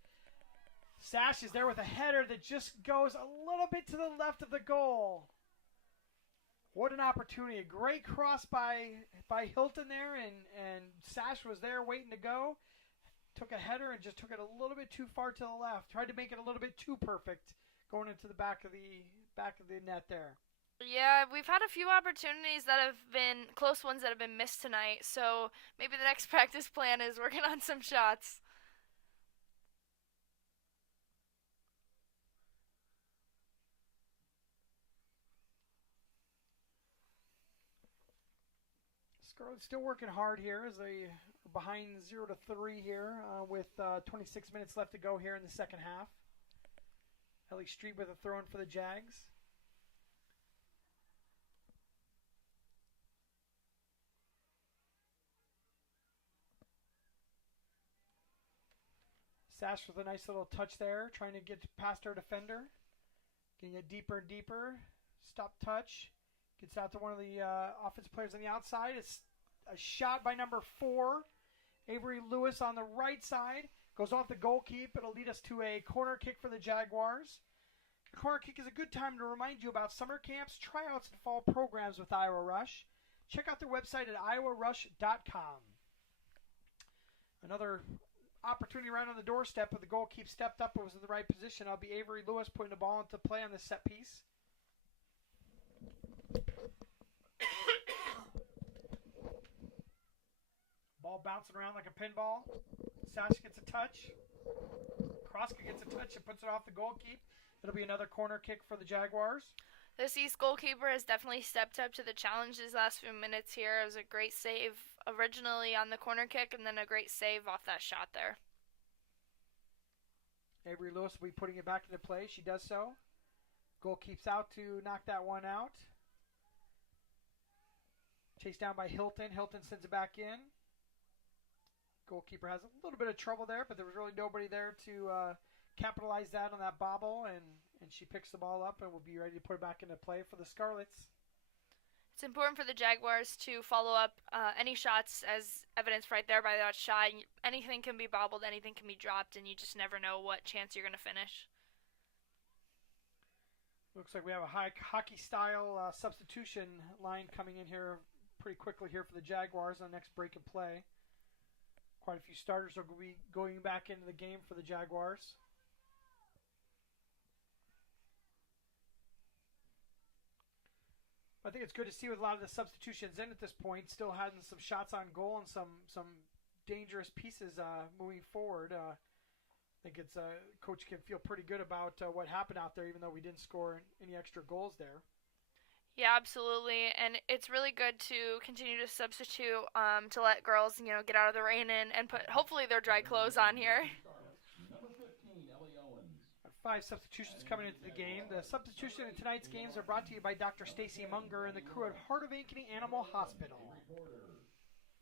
Sash is there with a header that just goes a little bit to the left of the goal. What an opportunity. A great cross by Hilton there, and Sash was there waiting to go. Took a header and just took it a little bit too far to the left. Tried to make it a little bit too perfect going into the back of the net there. Yeah, we've had a few opportunities that have been close ones that have been missed tonight. So maybe the next practice plan is working on some shots. Scarlett's still working hard here as they are behind 0-3 here with 26 minutes left to go here in the second half. Ellie Street with a throw in for the Jags. Sash with a nice little touch there, trying to get past our defender. Getting it deeper and deeper. Stop touch. Gets out to one of the offensive players on the outside. It's a shot by number 4. Avery Lewis on the right side. Goes off the goalkeeper. It'll lead us to a corner kick for the Jaguars. The corner kick is a good time to remind you about summer camps, tryouts, and fall programs with Iowa Rush. Check out their website at iowarush.com. Another opportunity right on the doorstep, but the goalkeeper stepped up and was in the right position. It'll be Avery Lewis putting the ball into play on this set piece. Ball bouncing around like a pinball. Sash gets a touch. Kroska gets a touch and puts it off the goalkeeper. It'll be another corner kick for the Jaguars. This East goalkeeper has definitely stepped up to the challenge these last few minutes here. It was a great save originally on the corner kick and then a great save off that shot there. Avery Lewis will be putting it back into play. She does so. Goal keeps out to knock that one out. Chased down by Hilton. Hilton sends it back in. Goalkeeper has a little bit of trouble there, but there was really nobody there to capitalize that on that bobble, and she picks the ball up and will be ready to put it back into play for the Scarlets. It's important for the Jaguars to follow up any shots as evidenced right there by that shot. Anything can be bobbled, anything can be dropped, and you just never know what chance you're going to finish. Looks like we have a hockey-style substitution line coming in here pretty quickly here for the Jaguars on the next break of play. Quite a few starters will be going back into the game for the Jaguars. I think it's good to see with a lot of the substitutions in at this point, still having some shots on goal and some dangerous pieces moving forward. I think it's coach can feel pretty good about what happened out there, even though we didn't score any extra goals there. Yeah, absolutely, and it's really good to continue to substitute to let girls, get out of the rain and put hopefully their dry clothes on here. Number 15, Ellie Owens. 5 substitutions coming into the game. The substitution in tonight's games are brought to you by Dr. Stacy Munger and the crew at Heart of Ankeny Animal Hospital.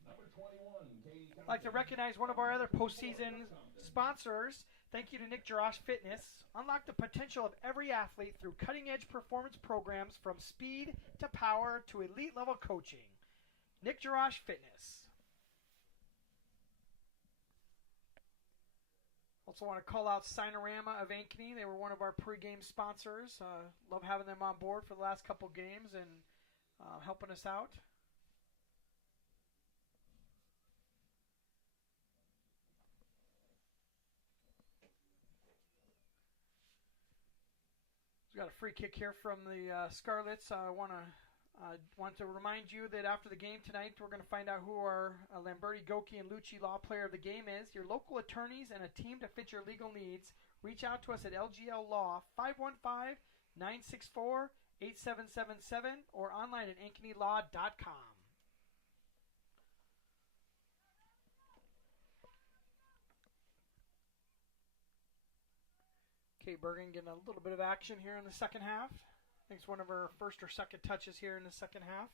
Number 21, Katie. I'd like to recognize one of our other postseason sponsors. Thank you to NickJarash Fitness. Unlock the potential of every athlete through cutting-edge performance programs from speed to power to elite-level coaching. NickJarash Fitness. Also want to call out Sinorama of Ankeny. They were one of our pregame sponsors. Love having them on board for the last couple games and helping us out. We got a free kick here from the Scarlets. I want to remind you that after the game tonight, we're going to find out who our Lamberti, Goki, and Lucci Law Player of the Game is. Your local attorneys and a team to fit your legal needs. Reach out to us at LGL Law 515-964-8777 or online at ankenylaw.com. Kate Bergen getting a little bit of action here in the second half. I think it's one of her first or second touches here in the second half.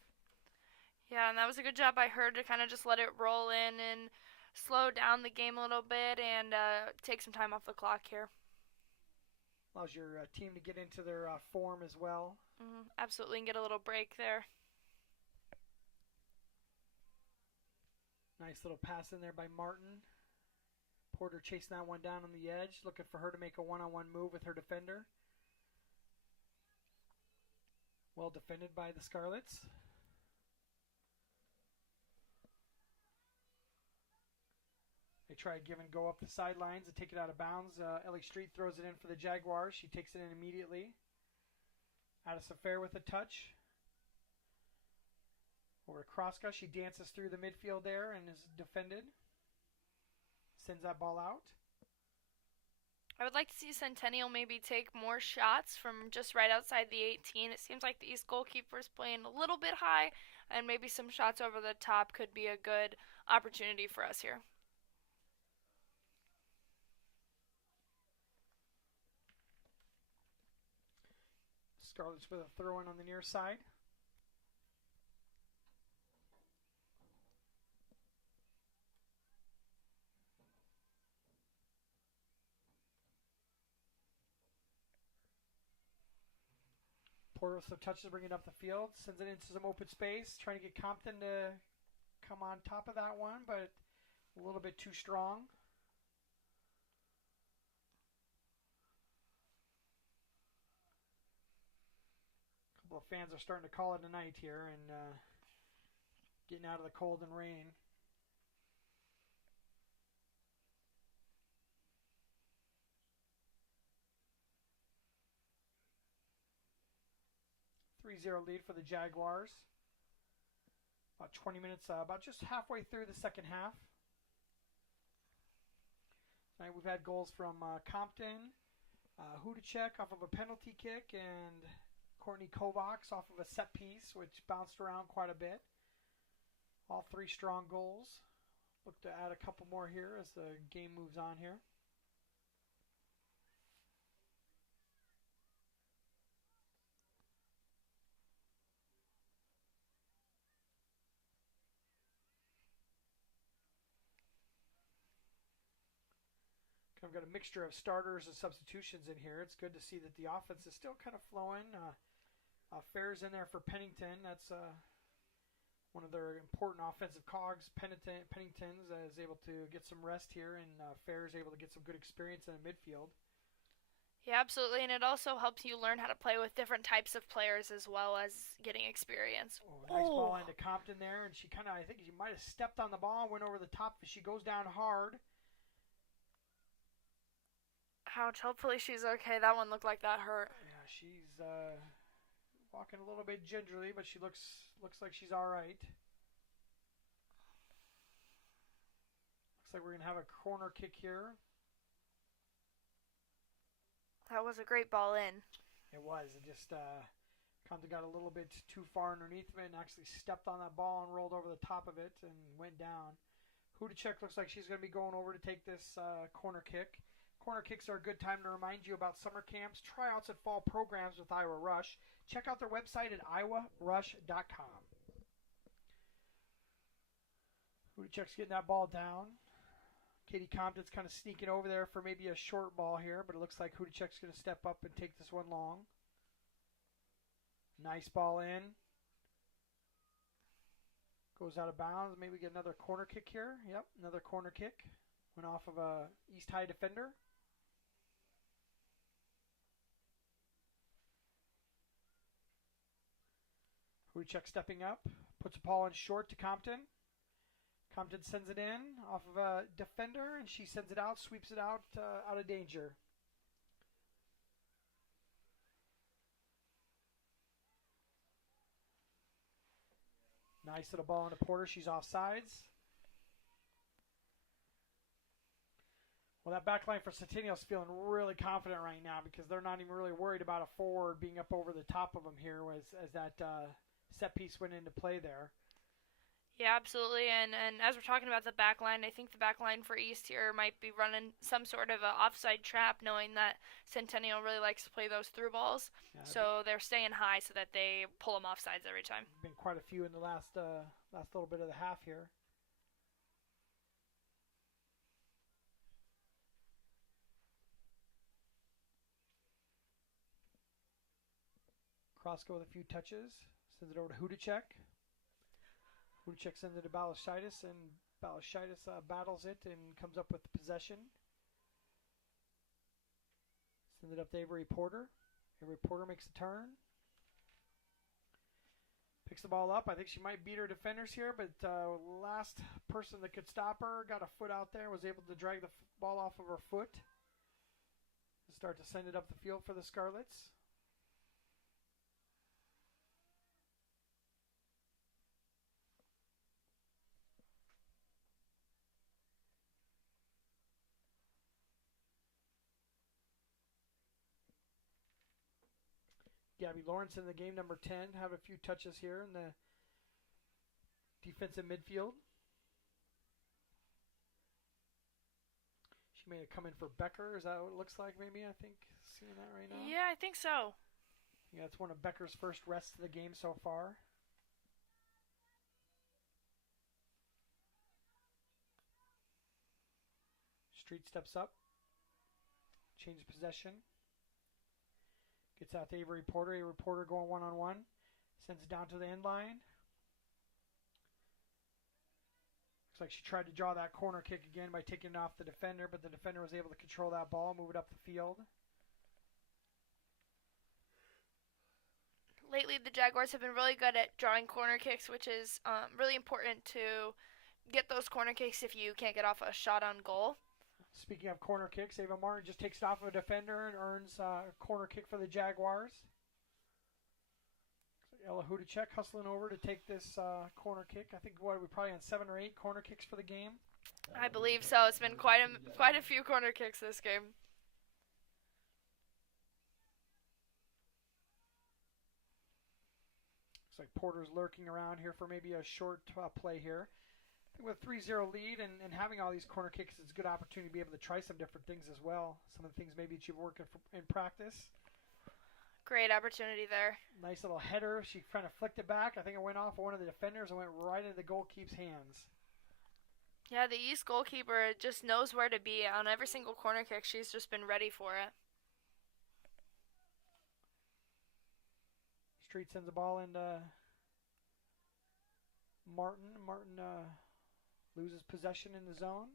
Yeah, and that was a good job by her to kind of just let it roll in and slow down the game a little bit and take some time off the clock here. Allows your team to get into their form as well. Absolutely, and get a little break there. Nice little pass in there by Martin. Porter chasing that one down on the edge, looking for her to make a one-on-one move with her defender. Well defended by the Scarlets. They try to give and go up the sidelines and take it out of bounds. Ellie Street throws it in for the Jaguars. She takes it in immediately. Addison Fair with a touch. Over to Kroska. She dances through the midfield there and is defended. Sends that ball out. I would like to see Centennial maybe take more shots from just right outside the 18. It seems like the East goalkeeper is playing a little bit high, and maybe some shots over the top could be a good opportunity for us here. Scarlets with a throw-in on the near side. Porter with some touches, bringing it up the field, sends it into some open space, trying to get Compton to come on top of that one, but a little bit too strong. A couple of fans are starting to call it a night here and getting out of the cold and rain. Lead for the Jaguars. About 20 minutes, about just halfway through the second half. Tonight we've had goals from Compton, Hudacek off of a penalty kick, and Courtney Kovacs off of a set piece, which bounced around quite a bit. All 3 strong goals. Look to add a couple more here as the game moves on here. I've got a mixture of starters and substitutions in here. It's good to see that the offense is still kind of flowing. Fair's in there for Pennington. That's one of their important offensive cogs. Pennington's is able to get some rest here, and Fair's able to get some good experience in the midfield. Yeah, absolutely, and it also helps you learn how to play with different types of players as well as getting experience. Nice ball into Compton there, and she I think she might have stepped on the ball and went over the top. She goes down hard. Ouch, hopefully she's okay. That one looked like that hurt. Yeah, she's Walking a little bit gingerly, but she looks like she's all right. Looks like we're going to have a corner kick here. That was a great ball in. It was. It just Compton got a little bit too far underneath of it and actually stepped on that ball and rolled over the top of it and went down. Hudacek looks like she's going to be going over to take this corner kick. Corner kicks are a good time to remind you about summer camps, tryouts, and fall programs with Iowa Rush. Check out their website at iowarush.com. Hudacek's getting that ball down. Katie Compton's kind of sneaking over there for maybe a short ball here, but it looks like Hudacek's going to step up and take this one long. Nice ball in. Goes out of bounds. Maybe we get another corner kick here. Yep, another corner kick. Went off of a East High defender. Hudacek stepping up. Puts a ball in short to Compton. Compton sends it in off of a defender, and she sends it out, sweeps it out of danger. Nice little ball into Porter. She's offsides. Well, that back line for Centennial's feeling really confident right now because they're not even really worried about a forward being up over the top of them here as that set piece went into play there. Yeah, absolutely. And as we're talking about the back line, I think the back line for East here might be running some sort of a offside trap, knowing that Centennial really likes to play those through balls. Yeah, so they're staying high so that they pull them offsides every time. Been quite a few in the last little bit of the half here. Krosko with a few touches. Sends it over to Hudacek. Hudacek sends it to Balashitis, and Balashitis battles it and comes up with the possession. Sends it up to Avery Porter. Avery Porter makes a turn. Picks the ball up. I think she might beat her defenders here, but last person that could stop her got a foot out there, was able to drag the ball off of her foot. Start to send it up the field for the Scarlets. Gabby Lawrence in the game, number 10, have a few touches here in the defensive midfield. She may have come in for Becker. Is that what it looks like maybe, I think, seeing that right now? Yeah, I think so. Yeah, it's one of Becker's first rests of the game so far. Street steps up. Change possession. Gets out to Avery Porter. Avery Porter going one-on-one. Sends it down to the end line. Looks like she tried to draw that corner kick again by taking it off the defender, but the defender was able to control that ball, move it up the field. Lately, the Jaguars have been really good at drawing corner kicks, which is really important to get those corner kicks if you can't get off a shot on goal. Speaking of corner kicks, Ava Martin just takes it off of a defender and earns a corner kick for the Jaguars. Ella Hudacek hustling over to take this corner kick. I think we're probably on 7 or 8 corner kicks for the game. I believe so. It's been quite a few corner kicks this game. Looks like Porter's lurking around here for maybe a short play here. With a 3-0 lead and having all these corner kicks, it's a good opportunity to be able to try some different things as well. Some of the things maybe that you've worked in practice. Great opportunity there. Nice little header. She kind of flicked it back. I think it went off of one of the defenders and went right into the goalkeeper's hands. Yeah, the East goalkeeper just knows where to be on every single corner kick. She's just been ready for it. Street sends the ball into Martin. Martin loses possession in the zone.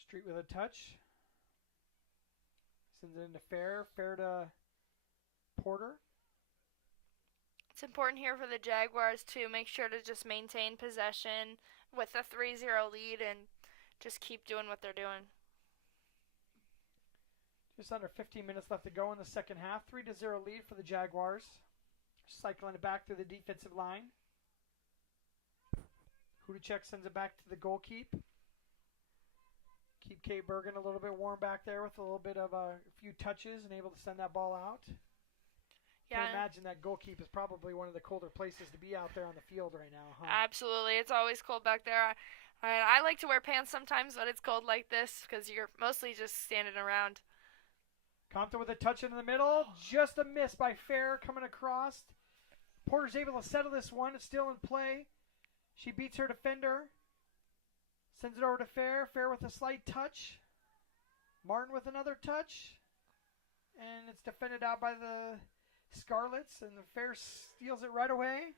Street with a touch. Sends it into Fair. Fair to Porter. It's important here for the Jaguars to make sure to just maintain possession with a 3-0 lead and just keep doing what they're doing. Just under 15 minutes left to go in the second half. 3-0 lead for the Jaguars. Cycling it back through the defensive line. Hudacek sends it back to the goal keep. Keep Kate Bergen a little bit warm back there with a little bit of a few touches and able to send that ball out. Yeah. Can imagine that goal keep is probably one of the colder places to be out there on the field right now, huh? Absolutely. It's always cold back there. I like to wear pants sometimes when it's cold like this because you're mostly just standing around. Compton with a touch into the middle. Just a miss by Fair coming across. Porter's able to settle this one. It's still in play. She beats her defender. Sends it over to Fair. Fair with a slight touch. Martin with another touch. And it's defended out by the Scarlets. And the Fair steals it right away.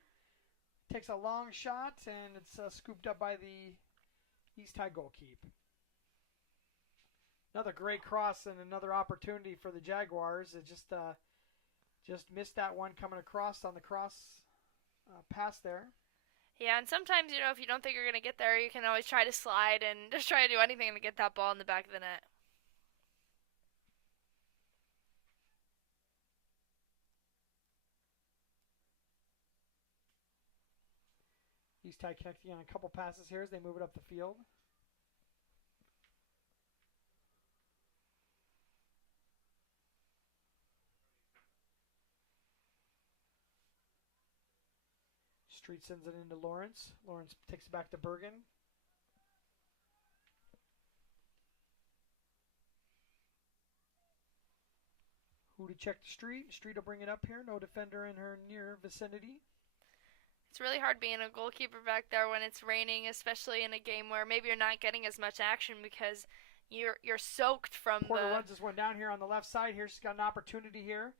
Takes a long shot. And it's scooped up by the East High goalkeep. Another great cross and another opportunity for the Jaguars. It just missed that one coming across on the cross pass there. Yeah, and sometimes, if you don't think you're going to get there, you can always try to slide and just try to do anything to get that ball in the back of the net. East High connecting on a couple passes here as they move it up the field. Street sends it into Lawrence. Lawrence takes it back to Bergen. Who to check the Street? Street will bring it up here. No defender in her near vicinity. It's really hard being a goalkeeper back there when it's raining, especially in a game where maybe you're not getting as much action because you're soaked from Porter runs this one down here on the left side. Here she's got an opportunity here.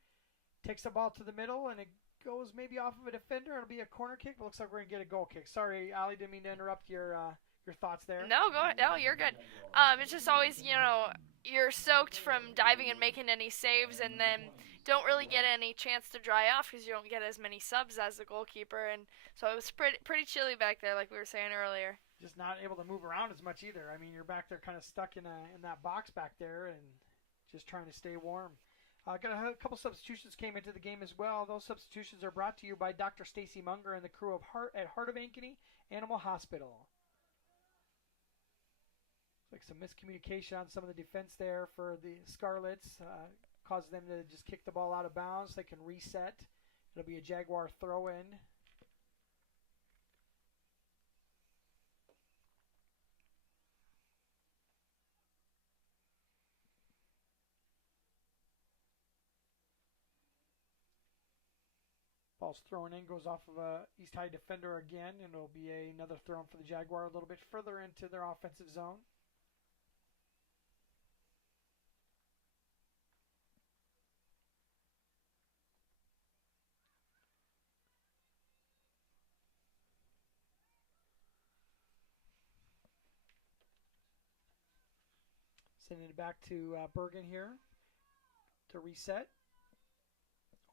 Takes the ball to the middle, and it goes maybe off of a defender. It'll be a corner kick, but looks like we're going to get a goal kick. Sorry, Allie, didn't mean to interrupt your thoughts there. No, go ahead. No, you're good. It's just always, you're soaked from diving and making any saves, and then don't really get any chance to dry off because you don't get as many subs as the goalkeeper, and so it was pretty chilly back there, like we were saying earlier. Just not able to move around as much either. I mean, you're back there kind of stuck in that box back there and just trying to stay warm. Got a couple substitutions came into the game as well. Those substitutions are brought to you by Dr. Stacy Munger and the crew of Heart of Ankeny Animal Hospital. Like some miscommunication on some of the defense there for the Scarlets. Causes them to just kick the ball out of bounds. They can reset. It'll be a Jaguar throw-in. Ball's thrown in, goes off of a East High defender again, and it'll be another throw for the Jaguar a little bit further into their offensive zone. Sending it back to Bergen here to reset.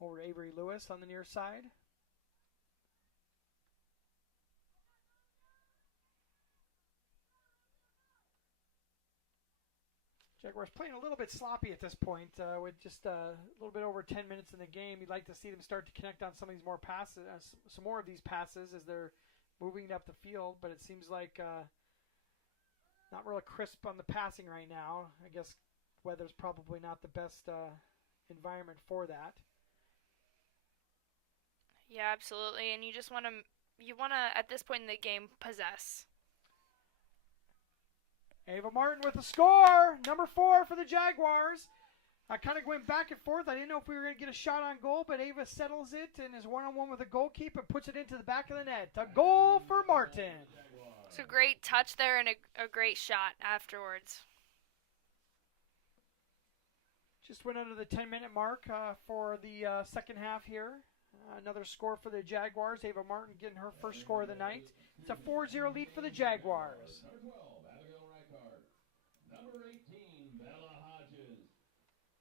Over to Avery Lewis on the near side. Jaguars playing a little bit sloppy at this point with just a little bit over 10 minutes in the game. You'd like to see them start to connect on some of these more passes, some more of these passes as they're moving up the field, but it seems like not really crisp on the passing right now. I guess weather's probably not the best environment for that. Yeah, absolutely. And you just want to, at this point in the game, possess. Ava Martin with a score, number 4 for the Jaguars. I kind of went back and forth. I didn't know if we were going to get a shot on goal, but Ava settles it and is one-on-one with the goalkeeper and puts it into the back of the net. A goal for Martin. It's a great touch there and a great shot afterwards. Just went under the 10-minute mark for the second half here. Another score for the Jaguars. Ava Martin getting her first score of the night. It's a 4-0 lead for the Jaguars. Number 12, Abigail Reichard. Number 18, Bella Hodges.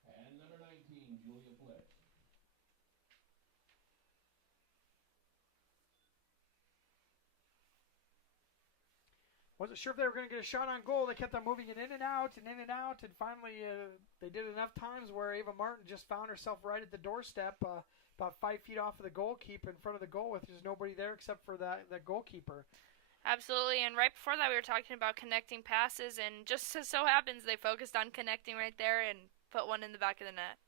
And number 19, Julia Flitch. Wasn't sure if they were going to get a shot on goal. They kept on moving it in and out, and finally they did it enough times where Ava Martin just found herself right at the doorstep, about 5 feet off of the goalkeeper in front of the goal with just nobody there except for that goalkeeper. Absolutely, and right before that we were talking about connecting passes, and just so happens they focused on connecting right there and put one in the back of the net.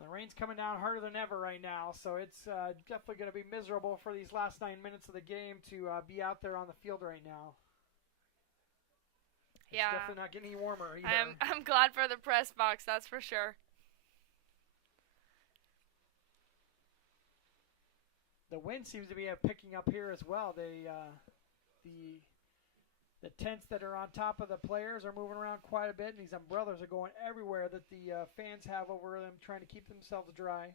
The rain's coming down harder than ever right now, so it's definitely going to be miserable for these last 9 minutes of the game to be out there on the field right now. It's definitely not getting any warmer either. I'm glad for the press box, that's for sure. The wind seems to be picking up here as well. The tents that are on top of the players are moving around quite a bit, and these umbrellas are going everywhere that the fans have over them, trying to keep themselves dry.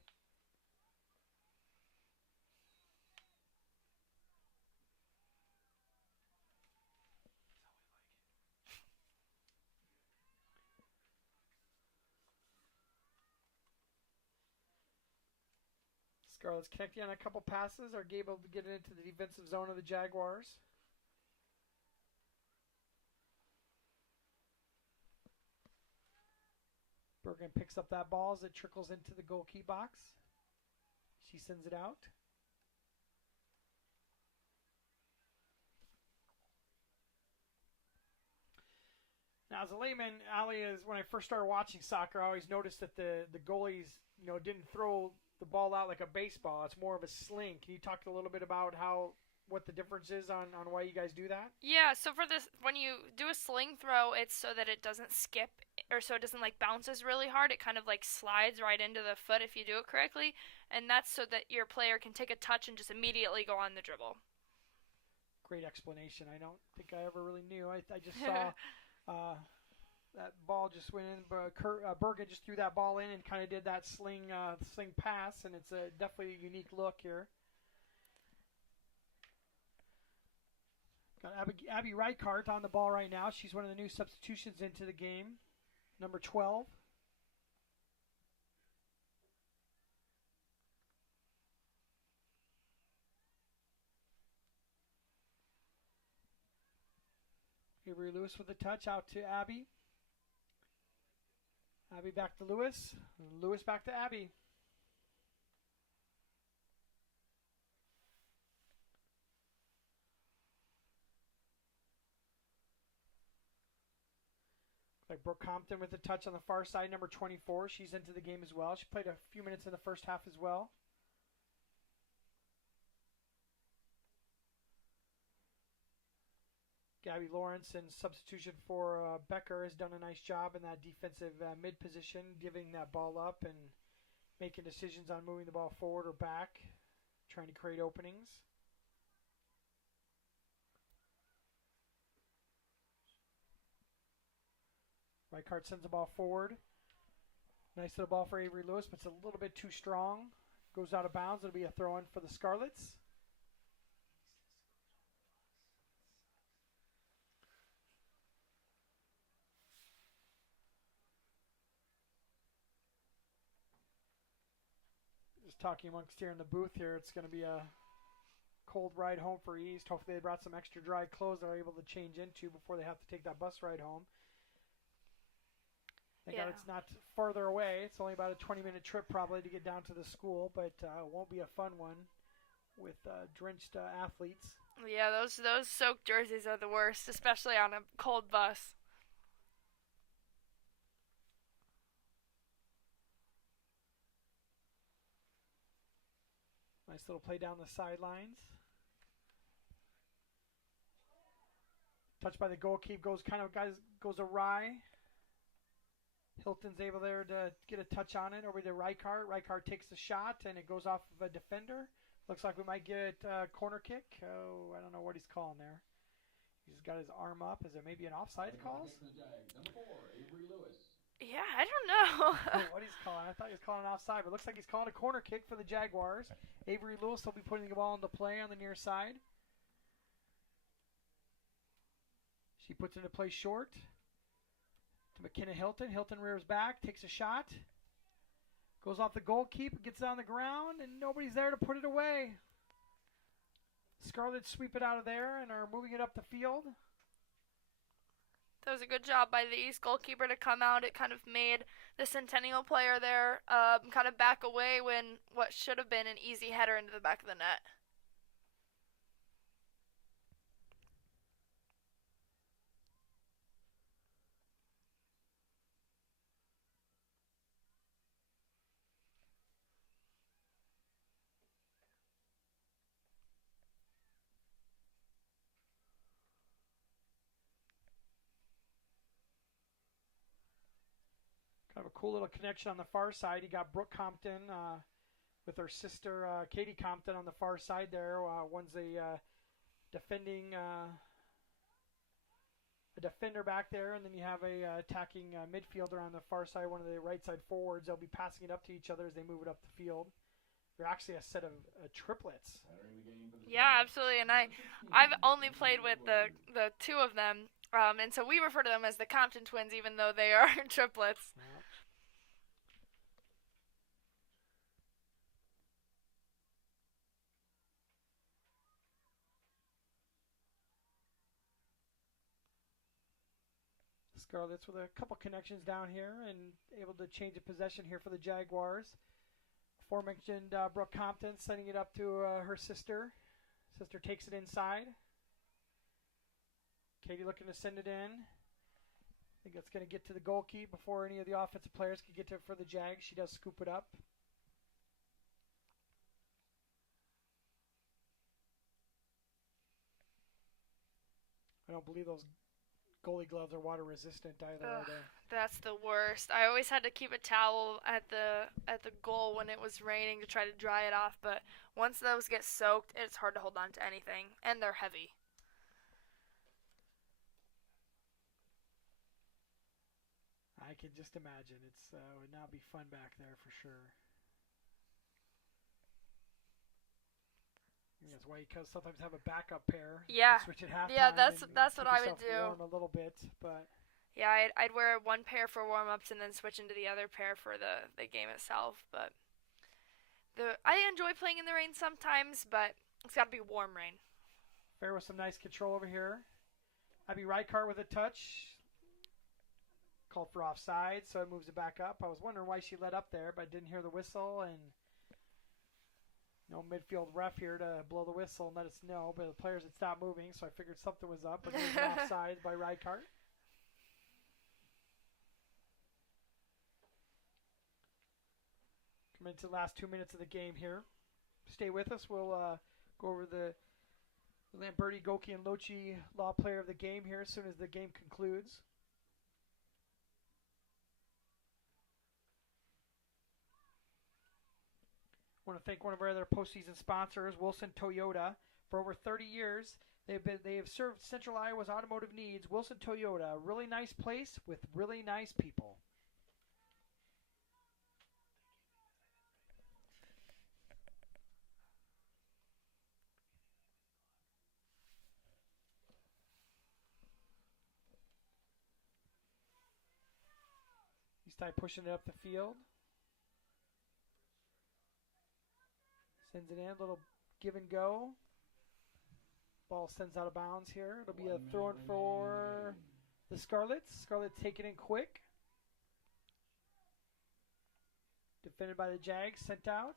Scarlet's connecting on a couple passes, are able to get it into the defensive zone of the Jaguars. Bergen picks up that ball as it trickles into the goalkeeper box. She sends it out. Now, as a layman, Ali, when I first started watching soccer, I always noticed that the goalies, didn't throw the ball out like a baseball. It's more of a sling. Can you talk a little bit about what the difference is on why you guys do that? Yeah, so for this, when you do a sling throw, it's so that it doesn't skip, or so it doesn't bounces really hard. It kind of slides right into the foot if you do it correctly, and that's so that your player can take a touch and just immediately go on the dribble. Great explanation. I don't think I ever really knew. I just saw that ball just went in. Bergen just threw that ball in and kind of did that sling pass, and it's definitely a unique look here. Got Abby Reichart on the ball right now. She's one of the new substitutions into the game, number 12. Avery Lewis with a touch out to Abby. Abby back to Lewis. Lewis back to Abby. Brooke Compton with a touch on the far side, number 24. She's into the game as well. She played a few minutes in the first half as well. Gabby Lawrence, in substitution for Becker, has done a nice job in that defensive mid position, giving that ball up and making decisions on moving the ball forward or back, trying to create openings. Reichart sends the ball forward. Nice little ball for Avery Lewis, but it's a little bit too strong. Goes out of bounds. It'll be a throw-in for the Scarlets. Just talking amongst here in the booth here, it's going to be a cold ride home for East. Hopefully they brought some extra dry clothes they're able to change into before they have to take that bus ride home. Thank God it's not further away. It's only about a 20-minute trip probably to get down to the school, but it won't be a fun one with drenched athletes. Yeah, those soaked jerseys are the worst, especially on a cold bus. Nice little play down the sidelines. Touched by the goalkeeper, goes awry. Hilton's able there to get a touch on it over to Reichart. Reichart takes the shot, and it goes off of a defender. Looks like we might get a corner kick. Oh, I don't know what he's calling there. He's got his arm up. Is it maybe an offside calls? Number 4, Avery Lewis. Yeah, I don't know. What he's calling. I thought he was calling an offside, but it looks like he's calling a corner kick for the Jaguars. Avery Lewis will be putting the ball into play on the near side. She puts it into play short to McKenna Hilton. Hilton rears back, takes a shot, goes off the goalkeeper, gets it on the ground, and nobody's there to put it away. Scarlets sweep it out of there and are moving it up the field. That was a good job by the East goalkeeper to come out. It kind of made the Centennial player there kind of back away when what should have been an easy header into the back of the net. Kind of a cool little connection on the far side. You got Brooke Compton with her sister Katie Compton on the far side there. One's a defending a defender back there, and then you have a attacking midfielder on the far side, one of the right side forwards. They'll be passing it up to each other as they move it up the field. They're actually a set of triplets. Yeah, absolutely. And I've only played with the two of them, and so we refer to them as the Compton twins, even though they are triplets. Yeah. Scarlets with a couple connections down here and able to change the possession here for the Jaguars. Aforementioned Brooke Compton sending it up to her sister. Sister takes it inside. Katie looking to send it in. I think that's going to get to the goalkeeper before any of the offensive players can get to it for the Jags. She does scoop it up. I don't believe those goalie gloves are water resistant either, are they? That's the worst. I always had to keep a towel at the goal when it was raining to try to dry it off, but once those get soaked, it's hard to hold on to anything, and they're heavy. I can just imagine. It would not be fun back there for sure. That's why you sometimes have a backup pair. Yeah. Switch at halftime. Yeah, that's what I would do. Warm a little bit, but yeah, I'd wear one pair for warm-ups and then switch into the other pair for the game itself. But I enjoy playing in the rain sometimes, but it's got to be warm rain. Fair with some nice control over here. Abby Reichardt with a touch. Called for offside, so it moves it back up. I was wondering why she let up there, but I didn't hear the whistle, and no midfield ref here to blow the whistle and let us know, but the players had stopped moving, so I figured something was up. But it was an offside by Reichardt. Come into the last 2 minutes of the game here. Stay with us. We'll go over the Lamberti, Goki, and Lochi Law Player of the Game here as soon as the game concludes. I want to thank one of our other postseason sponsors, Wilson Toyota. For over 30 years, they have served Central Iowa's automotive needs. Wilson Toyota, a really nice place with really nice people. Eastside pushing it up the field. Sends it in, a little give and go. Ball sends out of bounds here. It'll be a throw in for the Scarlets. Scarlets take it in quick. Defended by the Jags, sent out.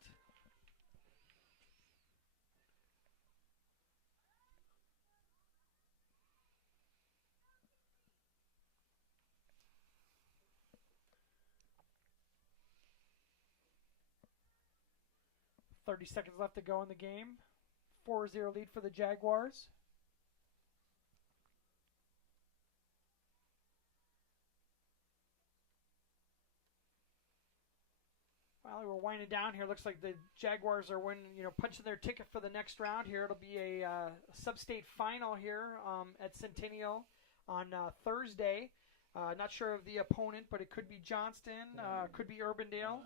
.30 seconds left to go in the game. 4-0 lead for the Jaguars. Well, we're winding down here. Looks like the Jaguars are punching their ticket for the next round here. It'll be a sub-state final here at Centennial on Thursday. Not sure of the opponent, but it could be Johnston, could be Urbandale.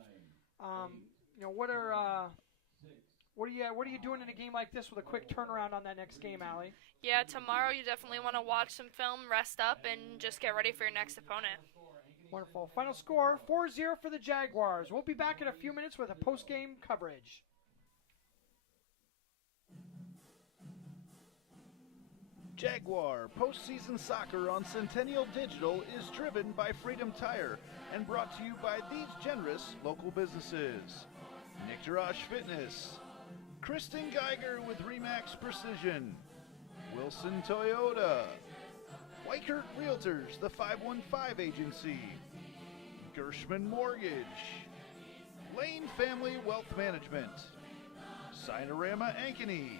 What are you doing in a game like this with a quick turnaround on that next game, Allie? Yeah, tomorrow you definitely want to watch some film, rest up, and just get ready for your next opponent. Wonderful. Final score, 4-0 for the Jaguars. We'll be back in a few minutes with a post-game coverage. Jaguar Postseason Soccer on Centennial Digital is driven by Freedom Tire and brought to you by these generous local businesses: Nick Fitness, Kristen Geiger with Remax Precision, Wilson Toyota, Weichert Realtors, the 515 Agency, Gershman Mortgage, Lane Family Wealth Management, Sinorama Ankeny,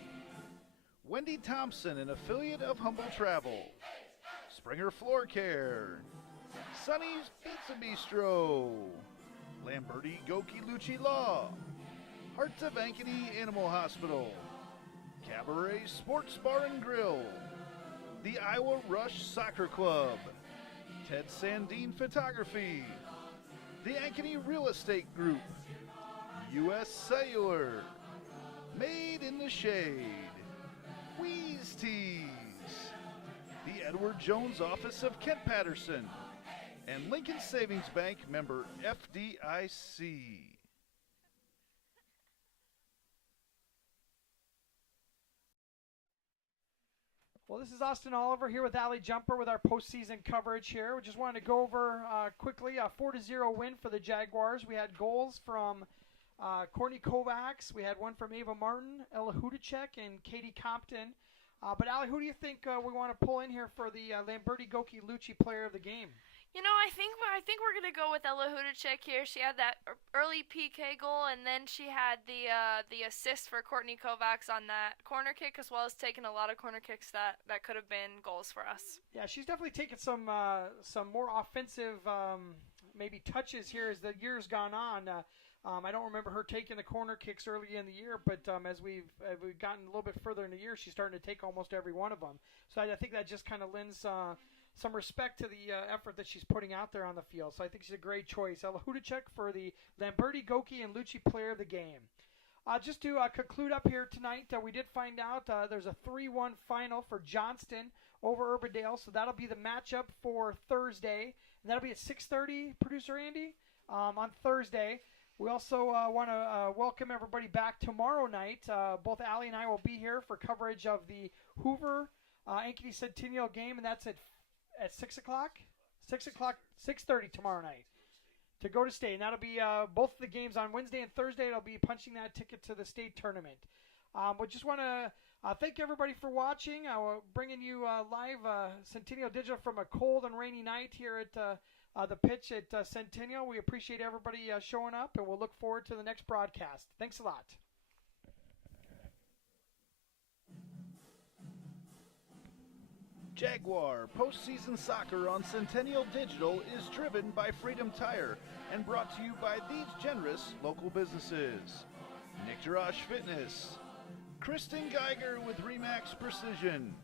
Wendy Thompson, an affiliate of Humble Travel, Springer Floor Care, Sonny's Pizza Bistro, Lamberti Goki Lucci Law, Hearts of Ankeny Animal Hospital, Cabaret Sports Bar and Grill, the Iowa Rush Soccer Club, Ted Sandine Photography, the Ankeny Real Estate Group, U.S. Cellular, Made in the Shade, Wheeze Tees, the Edward Jones Office of Kent Patterson, and Lincoln Savings Bank, member FDIC. Well, this is Austin Oliver here with Allie Jumper with our postseason coverage here. We just wanted to go over quickly a 4-0 win for the Jaguars. We had goals from Courtney Kovacs. We had one from Ava Martin, Ella Hudacek, and Katie Compton. But Allie, who do you think we want to pull in here for the Lamberti Goki Lucci player of the game? You know, I think we're gonna go with Ella Hudacek here. She had that early PK goal, and then she had the assist for Courtney Kovacs on that corner kick, as well as taking a lot of corner kicks that could have been goals for us. Yeah, she's definitely taken some more offensive maybe touches here as the year's gone on. I don't remember her taking the corner kicks early in the year, but as we've gotten a little bit further in the year, she's starting to take almost every one of them. So I think that just kind of lends some respect to the effort that she's putting out there on the field. So I think she's a great choice. Ella Hudacek for the Lamberti Goki and Lucci player of the game. Just to conclude up here tonight, we did find out there's a 3-1 final for Johnston over Urbandale. So that'll be the matchup for Thursday. And that'll be at 6:30, Producer Andy, on Thursday. We also want to welcome everybody back tomorrow night. Both Allie and I will be here for coverage of the Hoover Ankeny Centennial game, and that's at 6 o'clock? 6:30 tomorrow night to go to state. And that'll be both the games on Wednesday and Thursday. It'll be punching that ticket to the state tournament. But just want to thank everybody for watching. We're bringing you live Centennial Digital from a cold and rainy night here at the pitch at Centennial. We appreciate everybody showing up, and we'll look forward to the next broadcast. Thanks a lot. Jaguar Postseason Soccer on Centennial Digital is driven by Freedom Tire and brought to you by these generous local businesses: Nick Fitness, Kristen Geiger with Remax Precision,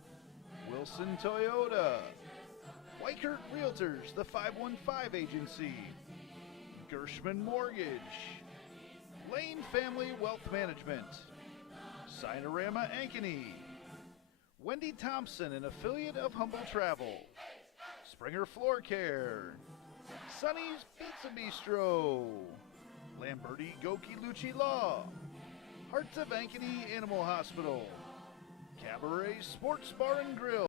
Wilson Toyota, Weichert Realtors, the 515 Agency, Gershman Mortgage, Lane Family Wealth Management, Sinorama Ankeny, Wendy Thompson, an affiliate of Humble Travel, Springer Floor Care, Sonny's Pizza Bistro, Lamberti Goki Lucci Law, Hearts of Ankeny Animal Hospital, Cabaret Sports Bar and Grill,